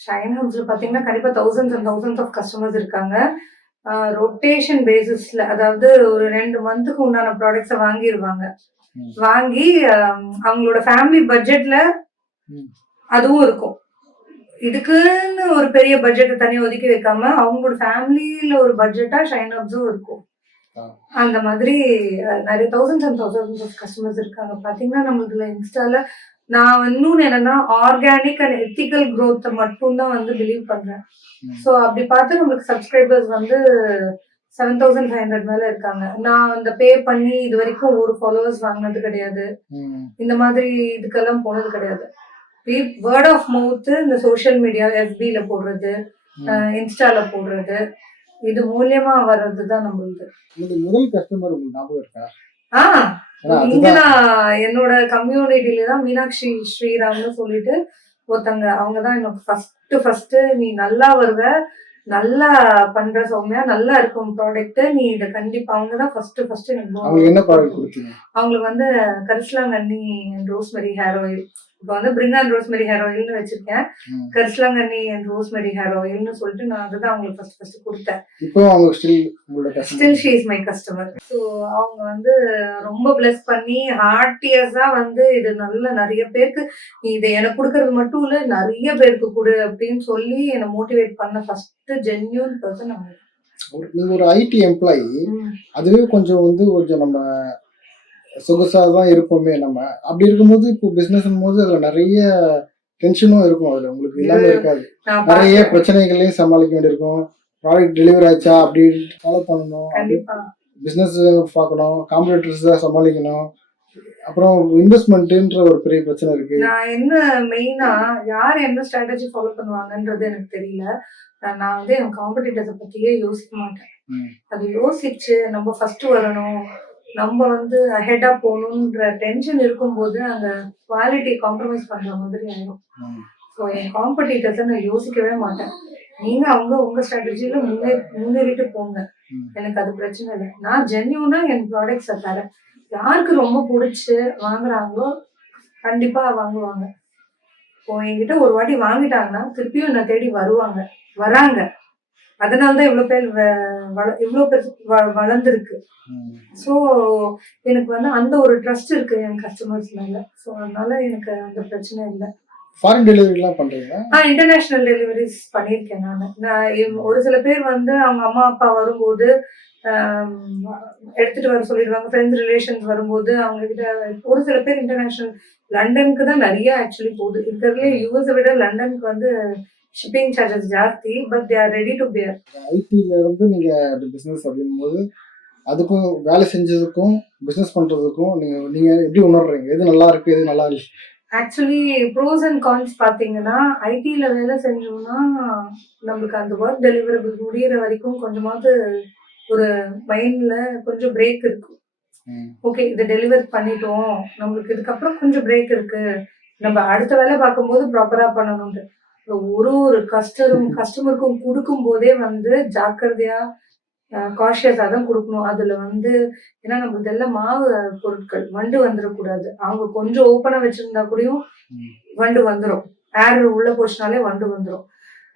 ஷைன் ஹப்ஸ்ல பாத்தீங்கன்னா கண்டிப்பா thousands and thousands of customers இருக்காங்க. ரொட்டேஷன் பேசிஸ்ல, அதாவது ஒரு 2 மந்த்துக்கு உண்டான ப்ராடக்ட்ஸை வாங்கிடுவாங்க. ம். வாங்கி அவங்களோட ஃபேமிலி பட்ஜெட்ல ம். அதுவும் இருக்கும். இதுக்குன்னு ஒரு பெரிய பட்ஜெட்டை தனியா ஒதுக்கி வைக்காம அவங்களோட ஃபேமிலியில ஒரு பட்ஜெட்டா ஷைன் ஹப்ஸும் இருக்கும். ஆ. அந்த மாதிரி நிறைய thousands and thousands of customers இருக்காங்க. பாத்தீங்கன்னா நம்மளுக்கு இன்ஸ்டால நான் இன்னொன்னு என்னன்னா ஆர்கானிக் அண்ட் எத்திக்கல் growth மட்டும்தான் வந்து பிலீவ் பண்றேன். ம். ஸோ அப்படி பார்த்து நம்மளுக்கு சப்ஸ்கிரைபர்ஸ் வந்து 7,500 மேல இருக்காங்க. நான் அந்த பே பண்ணி இது வரைக்கும் ஒரு ஃபாலோவர்ஸ் வாங்கினது கிடையாது. ம். இந்த மாதிரி இதுக்கெல்லாம் போனது கிடையாது. வேர்ட் ஆஃப் மவுத், இந்த சோஷியல் மீடியா, FBல போடுறது, ம். இன்ஸ்டால போடுறது, இது மூலியமா வர்றதுதான் நம்மளுக்கு. உங்களுடைய முதல் கஸ்டமர் உங்களுக்கு ஞாபகம் இருக்கா? ஆ ஏன்னா இங்க அதுதான் நான் என்னோட கம்யூனிட்டில தான் மீனாட்சி ஸ்ரீராம்னு சொல்லிட்டு ஒருத்தங்க, அவங்க தான் எனக்கு ஃபர்ஸ்ட் நீ நல்லா வருவ, நல்லா பண்ற சௌமியா, நல்லா இருக்கும் ப்ராடக்ட், நீ இதை கண்டிப்பா, அவங்க தான் ஃபர்ஸ்ட் எனக்கு அவங்க என்ன ப்ராடக்ட் கொடுத்தீங்க? அவங்களுக்கு வந்து கரிசலாங்கண்ணி அண்ட் ரோஸ்மெரி ஹேர் ஆயில். இப்போ வந்து பிரிங் அண்ட் ரோஸ்மெரி ஹேர் ஆயில்னு வச்சிருக்கேன். ம். கரிசலாங்கண்ணி அண்ட் ரோஸ்மெரி ஹேர் ஆயில்னு சொல்லிட்டு நான் அதுதான் அவங்களுக்கு ஃபர்ஸ்ட் கொடுத்தேன். இப்போ அவங்க ஸ்டில் உங்களோட still customer. She is my customer. So அவங்க வந்து ரொம்ப பிளஸ் பண்ணி ஹார்ட்டியஸா வந்து இது நல்ல நிறைய பேருக்கு நீ இதை எனக்கு கொடுக்கறது மட்டும் இல்ல, நிறைய பேருக்கு கொடு அப்படின்னு சொல்லி என்னை மோட்டிவேட் பண்ண ஃபர்ஸ்ட் ஜென்யூன் பர்சன் அவங்க. நீங்க ஒரு ஐடி எம்ப்ளாயி, ம். அதுவே கொஞ்சம் நம்ம சொகுசா தான் இருப்போமே நம்ம. அப்படி இருக்கும்போது இப்போ பிசினஸ் போது அதுல நிறைய டென்ஷனும் இருக்கும். அதுல உங்களுக்கு இல்லாம இருக்காது. நான் நிறைய பார்த்தேன். பிரச்சனைகளையும் சமாளிக்க வேண்டியிருக்கும். ப்ராடக்ட் டெலிவரி ஆச்சா அப்படி ஃபாலோ பண்ணணும். கண்டிப்பா. பிசினஸ் பார்க்கணும், காம்படிட்டர்ஸ் தான் சமாளிக்கணும். அப்புறம் இன்வெஸ்ட்மெண்ட்ன்ற ஒரு பெரிய பிரச்சனை இருக்கு. நான் என்ன மெயினா யார் என்ன ஸ்ட்ராட்டஜி ஃபாலோ பண்ணுவாங்கன்றது எனக்கு தெரியல. நான் வந்து என் காம்படிட்டர்ஸை பத்தியே யோசிக்க மாட்டேன். ம். அது யோசிச்சு நம்ம ஃபர்ஸ்ட் வரணும், நம்ம வந்து அஹெடா போகணுன்ற டென்ஷன் இருக்கும்போது அந்த குவாலிட்டி காம்ப்ரமைஸ் பண்ற மாதிரி ஆயிடும். ம். ஸோ என் காம்படிட்டர்ஸை நான் யோசிக்கவே மாட்டேன். நீங்க உங்க ஸ்ட்ராட்டஜில முன்னேறிட்டு போங்க, ம். எனக்கு அது பிரச்சனை இல்லை. நான் ஜென்யூனா என் ப்ராடக்ட்ஸை தரேன். யாருக்கு ரொம்ப பிடிச்சி வாங்குறாங்களோ கண்டிப்பா வாங்குவாங்க. இப்போ என்கிட்ட ஒரு வாட்டி வாங்கிட்டாங்கன்னா திருப்பியும் என்னை தேடி வராங்க. அதனாலதான் இவ்வளவு பேர் வளர்ந்துருக்கு. ம். ஸோ எனக்கு வந்து அந்த ஒரு ட்ரஸ்ட் இருக்கு என் கஸ்டமர்ஸ் மேல. ஸோ அதனால எனக்கு அந்த பிரச்சனை இல்லை. ஃபாரின் டெலிவரிலாம் பண்றீங்களா? இன்டர்நேஷனல் டெலிவரிஸ் பண்ணியிருக்கேன் ஒரு சில பேர் வந்து அவங்க அம்மா அப்பா வரும்போது எடுத்துட்டு வர சொல்லிடுவாங்க. ஃப்ரெண்ட்ஸ் ரிலேஷன்ஸ் வரும்போது அவங்க கிட்ட ஒரு சில பேர் இன்டர்நேஷனல், லண்டனுக்கு தான் நிறைய ஆக்சுவலி போகுது. இருக்கிறதுலே யூஎஸை விட லண்டனுக்கு வந்து ஷிப்பிங் சார்ஜஸ் ஜாஸ்தி. But they are ready to bear. ஐடில இருந்து நீங்க பிசினஸ் அப்படின்னும் போது அதுக்கும் வேலை செஞ்சதுக்கும் பிசினஸ் பண்றதுக்கும் நீங்க எப்படி உணர்றீங்க? எது நல்லா இருக்கு, எது நல்லா இல்லை? ஆக்சுவலி ப்ரோஸ் அண்ட் கான்ஸ் பார்த்தீங்கன்னா, ஐடியில் வேலை செஞ்சோம்னா நம்மளுக்கு அந்த ஒர்க் டெலிவரபிள் முடிகிற வரைக்கும் கொஞ்சமாவது ஒரு மைண்டில் கொஞ்சம் பிரேக் இருக்கும். ஓகே, இதை டெலிவர் பண்ணிட்டோம், நம்மளுக்கு இதுக்கப்புறம் கொஞ்சம் பிரேக் இருக்கு, நம்ம அடுத்த வேலை பார்க்கும்போது ப்ராப்பராக பண்ணணும்னு ஒரு கஸ்டமருக்கும் கொடுக்கும் போதே வந்து ஜாக்கிரதையா காஷியஸாக தான் கொடுக்கணும். அதில் வந்து ஏன்னா நம்மளுக்கு எல்லாம் மாவு பொருட்கள் வண்டு வந்துடக்கூடாது. அவங்க கொஞ்சம் ஓப்பனாக வச்சுருந்தா கூடயும் வண்டு வந்துடும். ஏர் உள்ளே போச்சுனாலே வண்டு வந்துடும்.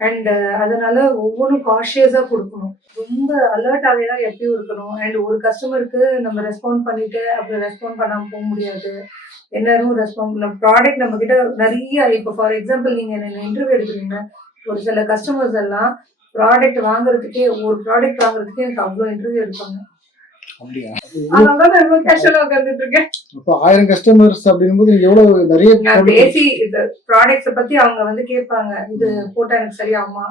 அண்ட் அதனால ஒவ்வொன்றும் காஷியஸாக கொடுக்கணும். ரொம்ப அலர்ட்டாகவே தான் எப்பயும் இருக்கணும். அண்ட் ஒரு கஸ்டமருக்கு நம்ம ரெஸ்பாண்ட் பண்ணிட்டு அப்புறம் ரெஸ்பாண்ட் பண்ணாமல் போக முடியாது. எல்லாரும் நம்ம ப்ராடக்ட் நம்ம கிட்ட நிறைய, இப்போ ஃபார் எக்ஸாம்பிள் நீங்கள் என்ன இன்டர்வியூ எடுக்கிறீங்க, ஒரு சில கஸ்டமர்ஸ் எல்லாம் ப்ராடக்ட் வாங்குறதுக்கே எனக்கு அவ்வளோ இன்டர்வியூ எடுப்பாங்க. அப்படியா? அதனால நான் எவ்வளவு கேஷுவலா உட்கார்ந்துட்டு இருக்கேன். இப்போ 1000 கஸ்டமர்ஸ் அப்படிங்கும்போது எவ்வளவு நிறைய நான் பேசி இந்த ப்ராடக்ட்ஸை பத்தி அவங்க வந்து கேட்பாங்க, இது போட்டா எனக்கு சரியாகுமா,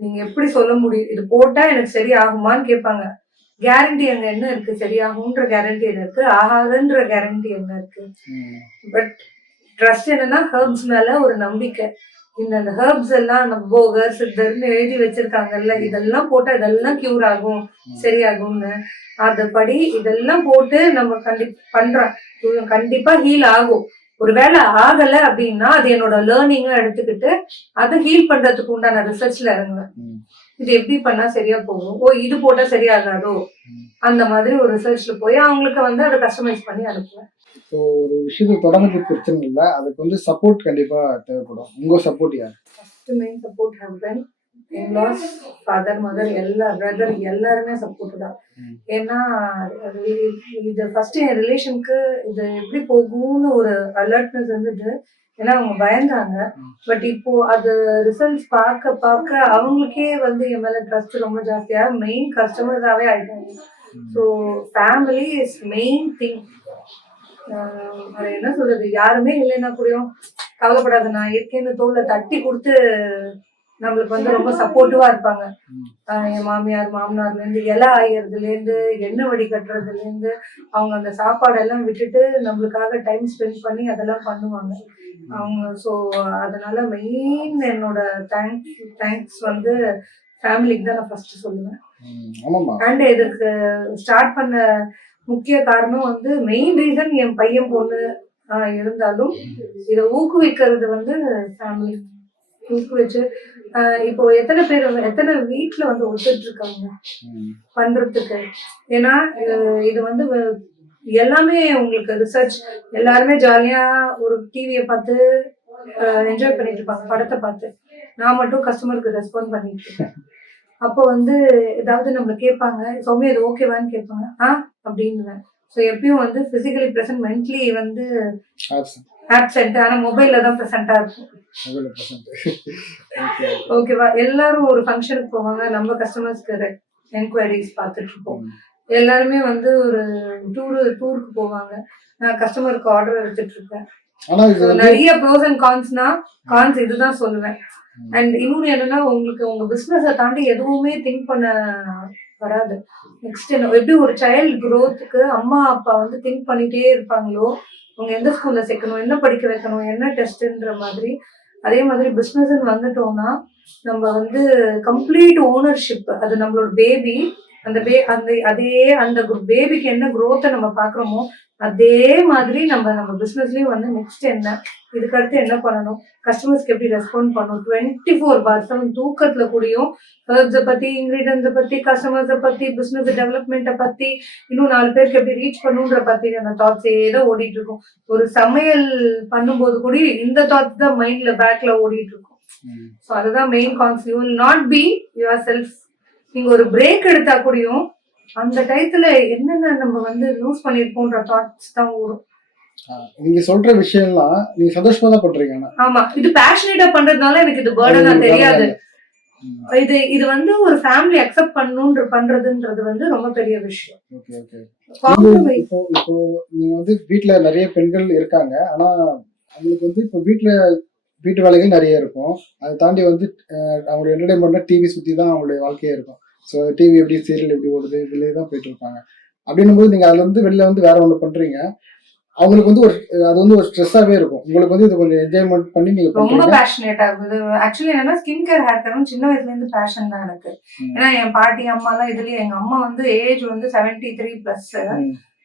நீங்க எப்படி சொல்ல முடியும், இது போட்டா எனக்கு சரியாகுமான்னு கேட்பாங்க. கேரண்டி அங்க என்ன இருக்கு? சரியாகுன்ற கேரண்டி என்ன இருக்கு? ஆகாதுன்ற கேரண்டி என்ன இருக்கு? பட் ட்ரஸ்ட் என்னன்னா ஹெர்ப்ஸ் மேல ஒரு நம்பிக்கை. இந்த ஹெர்ப்ஸ் எல்லாம் நம்ம போகர் சித்தர்னு எழுதி வச்சிருக்காங்கல்ல, இதெல்லாம் போட்டா இதெல்லாம் கியூர் ஆகும், சரியாகும்னு, அதுபடி இதெல்லாம் போட்டு நம்ம கண்டிப்பா ஹீல் ஆகும். ஒருவேளை ஆகல அப்படின்னா அது என்னோட லேர்னிங்கா எடுத்துக்கிட்டு அதை ஹீல் பண்றதுக்கு உண்டான ரிசர்ச்ல இறங்குவேன். இது எப்படி பண்ணா சரியா போகும், ஓ இது போட்டா சரியாகாதோ, அந்த மாதிரி ஒரு ரிசர்ச்ல போய் அவங்களுக்கு வந்து அதை கஸ்டமைஸ் பண்ணி அனுப்புவேன். இப்போ ஒரு விஷயத்தை தொடங்குறதுக்கு பிரச்சனை இல்லை, அதுக்கு வந்து சப்போர்ட் கண்டிப்பா தேவைப்படும். உங்க சப்போர்ட் யார்? First main support husband, in-laws, father, mother, எல்லா பிரதர் எல்லாருமே சப்போர்ட் தான். ஏன்னா இது ஃபர்ஸ்ட் என் ரிலேஷனுக்கு இது எப்படி போகும்னு ஒரு அலர்ட்னஸ் இருந்தது. ஏன்னா அவங்க பயந்தாங்க. பட் இப்போ அது ரிசல்ட்ஸ் பார்க்க பார்க்க அவங்களுக்கே வந்து என் மேல ட்ரஸ்ட் ரொம்ப ஜாஸ்தியா மெயின் கஸ்டமர்ஸாவே ஆயிட்டாங்க. So family is main thing. அது என்ன சொல்றது, யாருமே இல்லைன்னா கூடயும் கவலைப்படாத நான் இருக்கேன்னு தோல்ல தட்டி கொடுத்து நம்மளுக்கு வந்து ரொம்ப சப்போர்ட்டிவா இருப்பாங்க. என் மாமியார் மாமனார்ல இருந்து இலை ஆயறதுல இருந்து எண்ணெய் வடி கட்டுறதுல இருந்து அவங்க அந்த சாப்பாடெல்லாம் விட்டுட்டு நம்மளுக்காக டைம் ஸ்பெண்ட் பண்ணி அதெல்லாம் பண்ணுவாங்க அவங்க. ஸோ அதனால மெயின் என்னோட தேங்க்ஸ் வந்து ஃபேமிலிக்கு தான் நான் ஃபர்ஸ்ட் சொல்லுவேன். அண்ட் இதுக்கு ஸ்டார்ட் பண்ண முக்கிய காரணம் வந்து மெயின் ரீசன் என் பையன் பொண்ணு இருந்தாலும் இதை ஊக்குவிக்கிறது வந்து ஃபேமிலி ஊக்குவிச்சு. இப்போ எத்தனை வீட்டுல வந்து ஒத்துட்டு இருக்காங்க பண்றதுக்கு. ஏன்னா இது வந்து எல்லாமே உங்களுக்கு ரிசர்ச், எல்லாருமே ஜாலியா ஒரு டிவியை பார்த்து என்ஜாய் பண்ணிட்டு இருப்பாங்க, படத்தை பார்த்து. நான் மட்டும் கஸ்டமருக்கு ரெஸ்பாண்ட் பண்ணிட்டு இருக்கேன். அப்போ வந்து ஏதாவது நம்மள கேட்பாங்க, சௌமியா இது ஓகேவான்னு கேட்பாங்க, அப்படின்னு. ஸோ எப்பயும் வந்து பிசிக்கலி ப்ரெசன்ட், மென்டலி வந்து ஆப்சென்ட், ஆனா மொபைல்ல தான் ப்ரெசென்ட்டா இருக்கும். ஓகேவா? எல்லாரும் ஒரு ஃபங்க்ஷனுக்கு போவாங்க, நம்ம கஸ்டமர்ஸ்க்கு என்கொயரிஸ் பார்த்துட்டு இருப்போம். எல்லாருமே வந்து ஒரு டூருக்கு போவாங்க, நான் கஸ்டமருக்கு ஆர்டர் எடுத்துட்டு இருப்பேன். நிறைய ப்ரோஸ் அண்ட் கான்ஸ் இதுதான் சொல்லுவேன். அண்ட் இன்னொன்னு என்னன்னா, உங்களுக்கு உங்க பிசினஸை தாண்டி எதுவுமே திங்க் பண்ண வராது. நெக்ஸ்ட் எப்படி ஒரு சைல்டு குரோத்துக்கு அம்மா அப்பா வந்து திங்க் பண்ணிட்டே இருப்பாங்களோ, அவங்க எந்த ஸ்கூல்ல சேர்க்கணும், என்ன படிக்க வைக்கணும், என்ன டெஸ்ட்ன்ற மாதிரி, அதே மாதிரி பிசினஸ் வந்துட்டோம்னா நம்ம வந்து கம்ப்ளீட் ஓனர்ஷிப். அது நம்மளோட பேபி. அந்த அந்த பேபிக்கு என்ன குரோத்தை நம்ம பாக்குறோமோ அதே மாதிரி நம்ம பிசினஸ்லயும் வந்து நெக்ஸ்ட் என்ன, இதுக்கு அடுத்து என்ன பண்ணணும், கஸ்டமர்ஸ்க்கு எப்படி ரெஸ்பாண்ட் பண்ணணும், 24/7 தூக்கத்துல கூடயும் ஹெர்ப்ஸை பத்தி, இன்கிரீடியன்ஸை பத்தி, கஸ்டமர்ஸை பத்தி, பிசினஸ் டெவலப்மெண்ட்டை பத்தி, இன்னும் 4 பேருக்கு எப்படி ரீச் பண்ணுன்ற பத்தி அந்த தாட்ஸே தான் ஓடிட்டு இருக்கும். ஒரு சமையல் பண்ணும்போது கூட இந்த தாட்ஸ் தான் மைண்ட்ல பேக்ல ஓடிட்டு இருக்கும். ஸோ அதுதான் main concept. You will not be your self. நீங்க ஒரு பிரேக் எடுத்தா கூடயும் அந்த டயத்துல என்னென்ன நம்ம வந்து லூஸ் பண்ணிருப்போம்ன்ற தாட்ஸ் தான் ஓடும். நீங்க சொல்ற விஷயம்லாம் நீங்க சந்தோஷமா தான் பண்றீங்க. ஆமா, இது பேஷனேட்டா பண்றதுனால எனக்கு இது பர்டனா தெரியாது. இது வந்து ஒரு ஃபேமிலி அக்செப்ட் பண்றதுன்றது வந்து ரொம்ப பெரிய விஷயம். இப்போ நீங்க வந்து வீட்டுல நிறைய பெண்கள் இருக்காங்க, ஆனா அவங்களுக்கு வந்து இப்போ வீட்டு வேலைகள் நிறைய இருக்கும். அதை தாண்டி வந்து அவங்களோட என்டர்டைன்மெண்ட்னா டிவி சுற்றி தான் அவங்களுடைய வாழ்க்கையே இருக்கும். ஸோ டிவி எப்படி, சீரியல் எப்படி ஓடுது, இதுலேயே தான் போயிட்டு இருப்பாங்க. அப்படின்னும் போது நீங்கள் அதில் வந்து வெளில வந்து வேற ஒன்று பண்ணுறீங்க, அவங்களுக்கு வந்து அது வந்து ஒரு ஸ்ட்ரெஸ்ஸாகவே இருக்கும். உங்களுக்கு வந்து இது கொஞ்சம் என்ஜாய்மெண்ட் பண்ணி நீங்கள் ரொம்ப பேஷனேட் ஆகுது. ஆக்சுவலி என்னன்னா, ஸ்கின் கேர் ஹேர் கேரும் சின்ன வயசுலேருந்து பேஷன் தான் எனக்கு. ஏன்னா என் பாட்டி அம்மாலாம் இதுலேயே, எங்கள் அம்மா வந்து ஏஜ் வந்து 73+.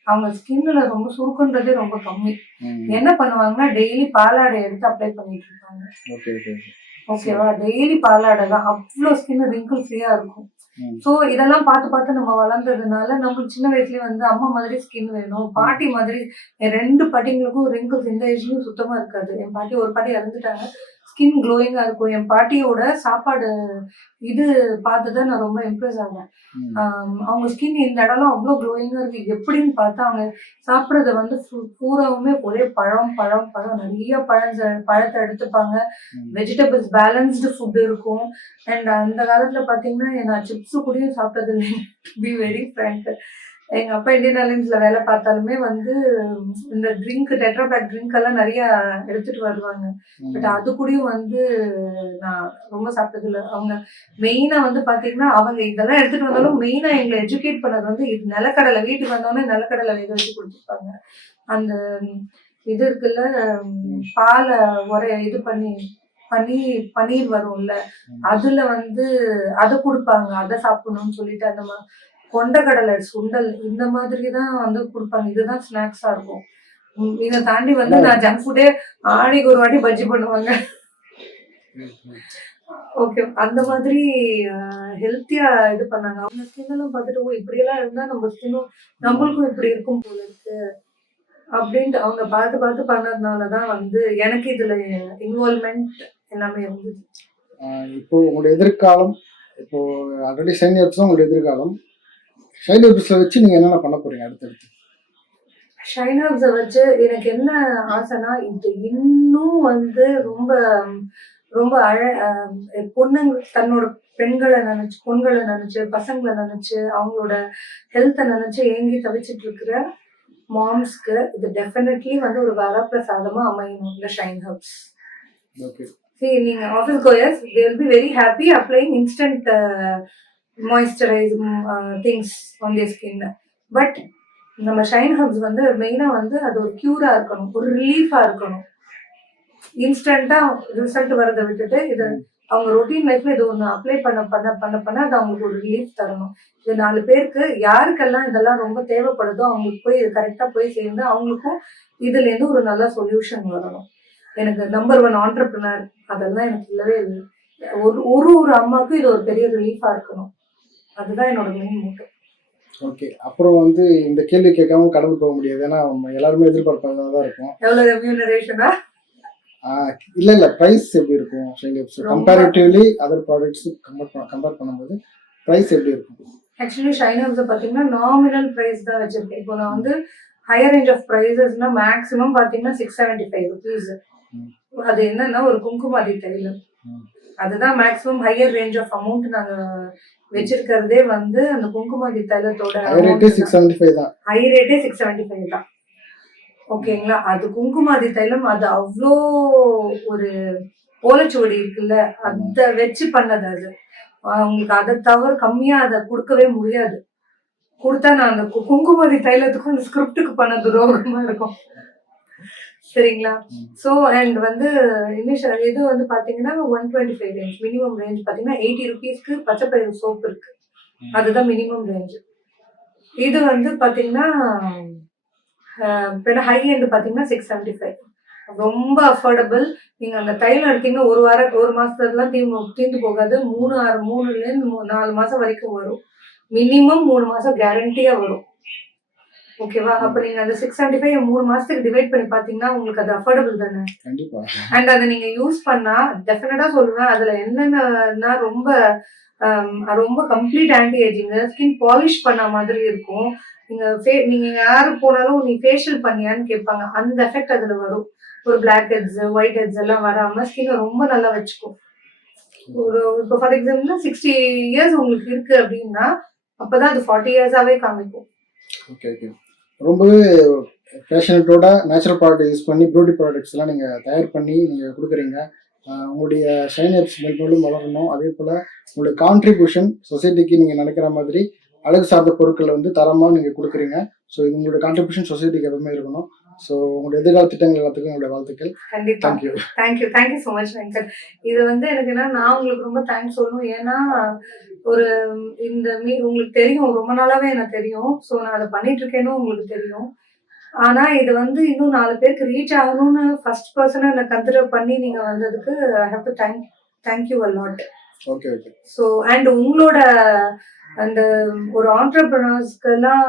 அவங்க ஸ்கின்ல ரொம்ப சுருக்குன்றதே ரொம்ப கம்மி. என்ன பண்ணுவாங்கன்னா, டெய்லி பாலாடை எடுத்து அப்ளை பண்ணிட்டு இருப்பாங்க. ஓகேவா? டெய்லி பாலாடை தான், அவ்வளோ ஸ்கின் ரிங்கிள் ஃப்ரீயா இருக்கும். ஸோ இதெல்லாம் பார்த்து நம்ம வளர்ந்ததுனால நம்மளுக்கு சின்ன வயசுலயே வந்து அம்மா மாதிரி ஸ்கின் வேணும், பாட்டி மாதிரி. என் 2 பாட்டிங்களுக்கும் ரிங்கிள்ஸ் இந்த ஏஜ்லயும் சுத்தமா இருக்காது. என் பாட்டி ஒரு பாட்டி இறந்துட்டாங்க, ஸ்கின் க்ளோயிங்கா இருக்கும். என் பாட்டியோட சாப்பாடு இது பார்த்துதான் நான் ரொம்ப இம்ப்ரெஸ் ஆனேன். அவங்க ஸ்கின் இந்த இடம்லாம் அவ்வளோ க்ளோயிங்கா இருக்கு. எப்படின்னு பார்த்தா அவங்க சாப்பிட்றத வந்து பூராவுமே ஒரே பழம், நிறைய பழத்தை எடுத்துப்பாங்க. வெஜிடபிள்ஸ் பேலன்ஸ்டு ஃபுட் இருக்கும். அண்ட் அந்த காலத்துல பாத்தீங்கன்னா நான் சிப்ஸ் கூடயும் சாப்பிட்டது இல்லை, டு பி வெரி ஃப்ராங்க். எங்க அப்பா இந்தியன் ஏர்லைன்ஸ்ல வேலை பார்த்தாலுமே வந்து இந்த டெட்ராபேக் ட்ரிங்க் எல்லாம் நிறைய எடுத்துட்டு வருவாங்க. பட் அது கூடயும் வந்து நான் ரொம்ப சாப்பிட்டது இல்லை. அவங்க மெயினா வந்து பாத்தீங்கன்னா, அவங்க இதெல்லாம் எடுத்துட்டு வந்தாலும் மெயினா எங்களை எஜுகேட் பண்ணது வந்து இது நிலக்கடலை. வீட்டுக்கு வந்தோடனே நிலக்கடலை வேக வச்சு கொடுத்துருப்பாங்க. அந்த இது இருக்குல்ல, பாலை இது பண்ணி பன்னீர் வரும்ல, அதுல வந்து அதை கொடுப்பாங்க, அதை சாப்பிடணும்னு சொல்லிட்டு. அந்த கொண்டக்கடலை சுண்டல் இந்த மாதிரி தான் வந்து கொடுப்பாங்க. இதுதான் ஸ்நாக்ஸா இருக்கும். இதை தாண்டி வந்து நான் ஜங்க் ஃபுட்டே ஆடிக்கு ஒரு வாட்டி பஜ்ஜி பண்ணுவாங்க. ஓகே. அந்த மாதிரி ஹெல்த்தியா இது பண்ணாங்க. அவங்க ஸ்கின் எல்லாம் பார்த்துட்டு, ஓ! இப்படியெல்லாம் இருந்தா நம்ம ஸ்கின்னும் நம்மளுக்கும் இப்படி இருக்கும் போல இருக்கு. அப்படின்ட்டு அவங்க பார்த்து பார்த்து பண்ணதுனால தான் வந்து எனக்கு இதுல இன்வால்வ்மென்ட் எல்லாமே இருந்தது. இப்போ உங்களோட எதிர்காலம், இப்போ ஆல்ரெடி ஷைன் ஹெர்ப்ஸ் தான் உங்களோட எதிர்காலம். ஷைன் ஹெர்ப்ஸ்ல வச்சு நீங்க என்னென்ன பண்ண போறீங்க அடுத்தடுத்து? ஷைன் ஹர்ப்ஸ வச்சு எனக்கு என்ன ஆசைன்னா, இது இன்னும் வந்து ரொம்ப ரொம்ப பொண்ணுங்க தன்னோட பொண்கள நெனச்சு, பசங்கள நெனச்சு, அவங்களோட ஹெல்த்த நெனச்சு ஏங்கி தவிச்சிட்டு இருக்கிற மாம்ஸ்க்கு இது டெஃபினெட்லி வந்து ஒரு வரப்பிரசாதமா அமையணும் இந்த ஷைன் ஹர்ப்ஸ். ஓகே. நீங்க office goers they will be very happy applying instant moisturising things on their skin. But நம்ம ஷைன் ஹர்ப்ஸ் வந்து மெயினா வந்து அது ஒரு கியூரா இருக்கணும், ஒரு ரிலீஃபா இருக்கணும். இன்ஸ்டன்ட்டா ரிசல்ட் வரத விட்டுட்டு இது அவங்க ரொட்டீன் லைஃப்ல இது ஒண்ணு அப்ளை பண்ண அது அவங்களுக்கு ஒரு ரிலீஃப் தரணும். இது 4 பேருக்கு யாருக்கெல்லாம் இதெல்லாம் ரொம்ப தேவைப்படுதோ அவங்களுக்கு போய் இது கரெக்டா போய் சேர்ந்து அவங்களுக்கும் இதுல இருந்து ஒரு நல்ல சொல்யூஷன் வரணும். எனக்கு நம்பர் 1 ஆண்டர்பிரினர் அதெல்லாம் எனக்கு இல்லவே இல்ல. ஒரு அம்மாவுக்கும் இது ஒரு பெரிய ரிலீஃபா இருக்கணும். அதுதான் என்னோட மெயின் மோட்டிவ். ஓகே. அப்புறம் வந்து இந்த கேள்வி கேட்காம கடந்து போக முடியாது. ஏன்னா நம்ம எல்லாருமே எதிர்பார்ப்பதா தான் இருக்கும். எவ்வளவு ரெம்யூனரேஷனா? இல்ல பிரைஸ் எப்படி இருக்கும் ஷைன் ஹெர்ப்ஸ் ரொம்ப கம்பேரிட்டிவ்லி அதர் ப்ராடக்ட்ஸ் கம்பேர் பண்ணும்போது பிரைஸ் எப்படி இருக்கும்? ஆக்சுவலி ஷைன் ஹர்ப்ஸ் பாத்தீங்கன்னா நாமினல் பிரைஸ் தான் வச்சிருக்கேன். இப்போ நான் வந்து ஹையர் ரேஞ்ச் ஆஃப் பிரைசஸ்னா மேக்ஸிமம் பாத்தீங்கன்னா 675 ருபீஸ். ம். அது என்னன்னா ஒரு குங்குமாதி தைலம். ம். அதுதான் maximum higher range of amount நாங்க வச்சிருக்கிறதே வந்து அந்த குங்குமாதி தைலத்தோட ஹை ரேட்டே 675 தான். ஹை ரேட்டே 675 தான். ஓகேங்களா? அது குங்குமாதி தைலம் அது அவ்வளோ ஒரு ஓலைச்சுவடி இருக்குல்ல, அத வச்சு பண்ணது அது. உங்களுக்கு அதை தவிர கம்மியா அதை கொடுக்கவே முடியாது. கொடுத்தா நான் அந்த குங்குமாதி தைலத்துக்கும் அந்த ஸ்கிரிப்டுக்கு பண்ண துரோகமா இருக்கும். சரிங்களா? ஸோ அண்ட் வந்து இது வந்து பாத்தீங்கன்னா 125 ரேஞ்ச். மினிமம் ரேஞ்ச் பாத்தீங்கன்னா 80 ருபீஸ்க்கு பச்சை பயிறு சோப் இருக்கு. அதுதான் மினிமம் ரேஞ்ச். இது வந்து பாத்தீங்கன்னா ஹை எண்ட் பாத்தீங்கன்னா 675. ரொம்ப அஃபோர்டபுள். நீங்க அந்த தைலம் எடுத்தீங்கன்னா ஒரு மாசத்துலாம் தீர்ந்து போகாது. 3லேருந்து 4 மாசம் வரைக்கும் வரும். மினிமம் 3 மாசம் கேரண்டியா வரும். ஓகேவா? அப்ப நீங்க அந்த 675 3 மாசத்துக்கு டிவைட் பண்ணி பாத்தீங்கன்னா உங்களுக்கு அது அஃபோர்டபுள் தானே. கண்டிப்பா. அண்ட் அதை நீங்க யூஸ் பண்ணா டெஃபினட்டா சொல்லுவேன். அதுல என்னென்னன்னா ரொம்ப complete anti ageing, skin polish பண்ண மாதிரி இருக்கும். நீங்க யாரு போனாலும் நீ ஃபேஷியல் பண்ணியான்னு கேட்பாங்க. அந்த எஃபெக்ட் அதுல வரும். ஒரு பிளாக் ஹெட்ஸ், ஒயிட் ஹெட்ஸ் எல்லாம் வராம ஸ்கின்னை ரொம்ப நல்லா வச்சுக்கும். இப்போ ஃபார் எக்ஸாம்பிள் 60 இயர்ஸ் உங்களுக்கு இருக்கு அப்படின்னா அப்பதான் அது 40 இயர்ஸாவே காமிக்கும். Okay okay. ரொம்பவே பேஷனட்டோட நேச்சுரல் ப்ராடக்ட் யூஸ் பண்ணி பியூட்டி ப்ராடக்ட்ஸ் எல்லாம் நீங்க தயார் பண்ணி நீங்க கொடுக்குறீங்க. உங்களுடைய ஷைன் ஹெர்ப்ஸ் மேலும் வளரணும். அதே போல உங்களுடைய கான்ட்ரிபியூஷன் சொசைட்டிக்கு நீங்க நினைக்கிற மாதிரி அழகு சார்ந்த பொருட்களை வந்து தரமா நீங்க கொடுக்குறீங்க. ஸோ இது உங்களுடைய கான்ட்ரிபியூஷன் சொசைட்டிக்கு எப்பவுமே இருக்கணும். ஸோ உங்களுடைய எதிர்கால திட்டங்கள் எல்லாத்துக்கும் உங்களுடைய வாழ்த்துக்கள். கண்டிப்பா. Thank you so much Venkat. இது வந்து எனக்கு என்ன, நான் உங்களுக்கு ரொம்ப தேங்க்ஸ் சொல்லணும். ஏன்னா ஒரு இந்த உங்களுக்கு தெரியும், ரொம்ப நாளாவே எனக்கு தெரியும். ஸோ நான் அதை பண்ணிட்டு இருக்கேன்னு உங்களுக்கு தெரியும். ஆனா இது வந்து இன்னும் 4 பேருக்கு ரீச் ஆகணும்னு ஃபர்ஸ்ட் பர்சனா என்ன கன்சிடர் பண்ணி நீங்க வந்ததுக்கு I have to thank you a lot. Okay okay. So and உங்களோட அந்த ஒரு ஆண்டர்பிரினர்ஸ்க்கெல்லாம்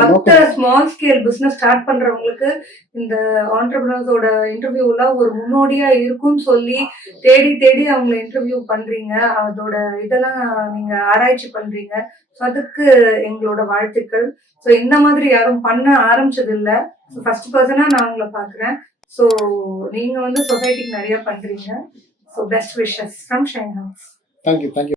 மற்ற ஸ்மால் ஸ்கேல் பிசினஸ் ஸ்டார்ட் பண்றவங்களுக்கு இந்த ஆண்டர்பிரினர்ஸோட இன்டர்வியூலாம் ஒரு முன்னோடியா இருக்கும்னு சொல்லி தேடி தேடி அவங்களை இன்டர்வியூ பண்றீங்க. அதோட இதெல்லாம் நீங்க ஆராய்ச்சி பண்றீங்க. ஸோ அதுக்கு எங்களோட வாழ்த்துக்கள். ஸோ இந்த மாதிரி யாரும் பண்ண ஆரம்பிச்சது இல்லை. ஸோ ஃபர்ஸ்ட் பர்சனா நான் உங்களை பாக்குறேன். ஸோ நீங்க வந்து சொசைட்டிக்கு நிறைய பண்றீங்க. So best wishes from shine herbs. Thank you.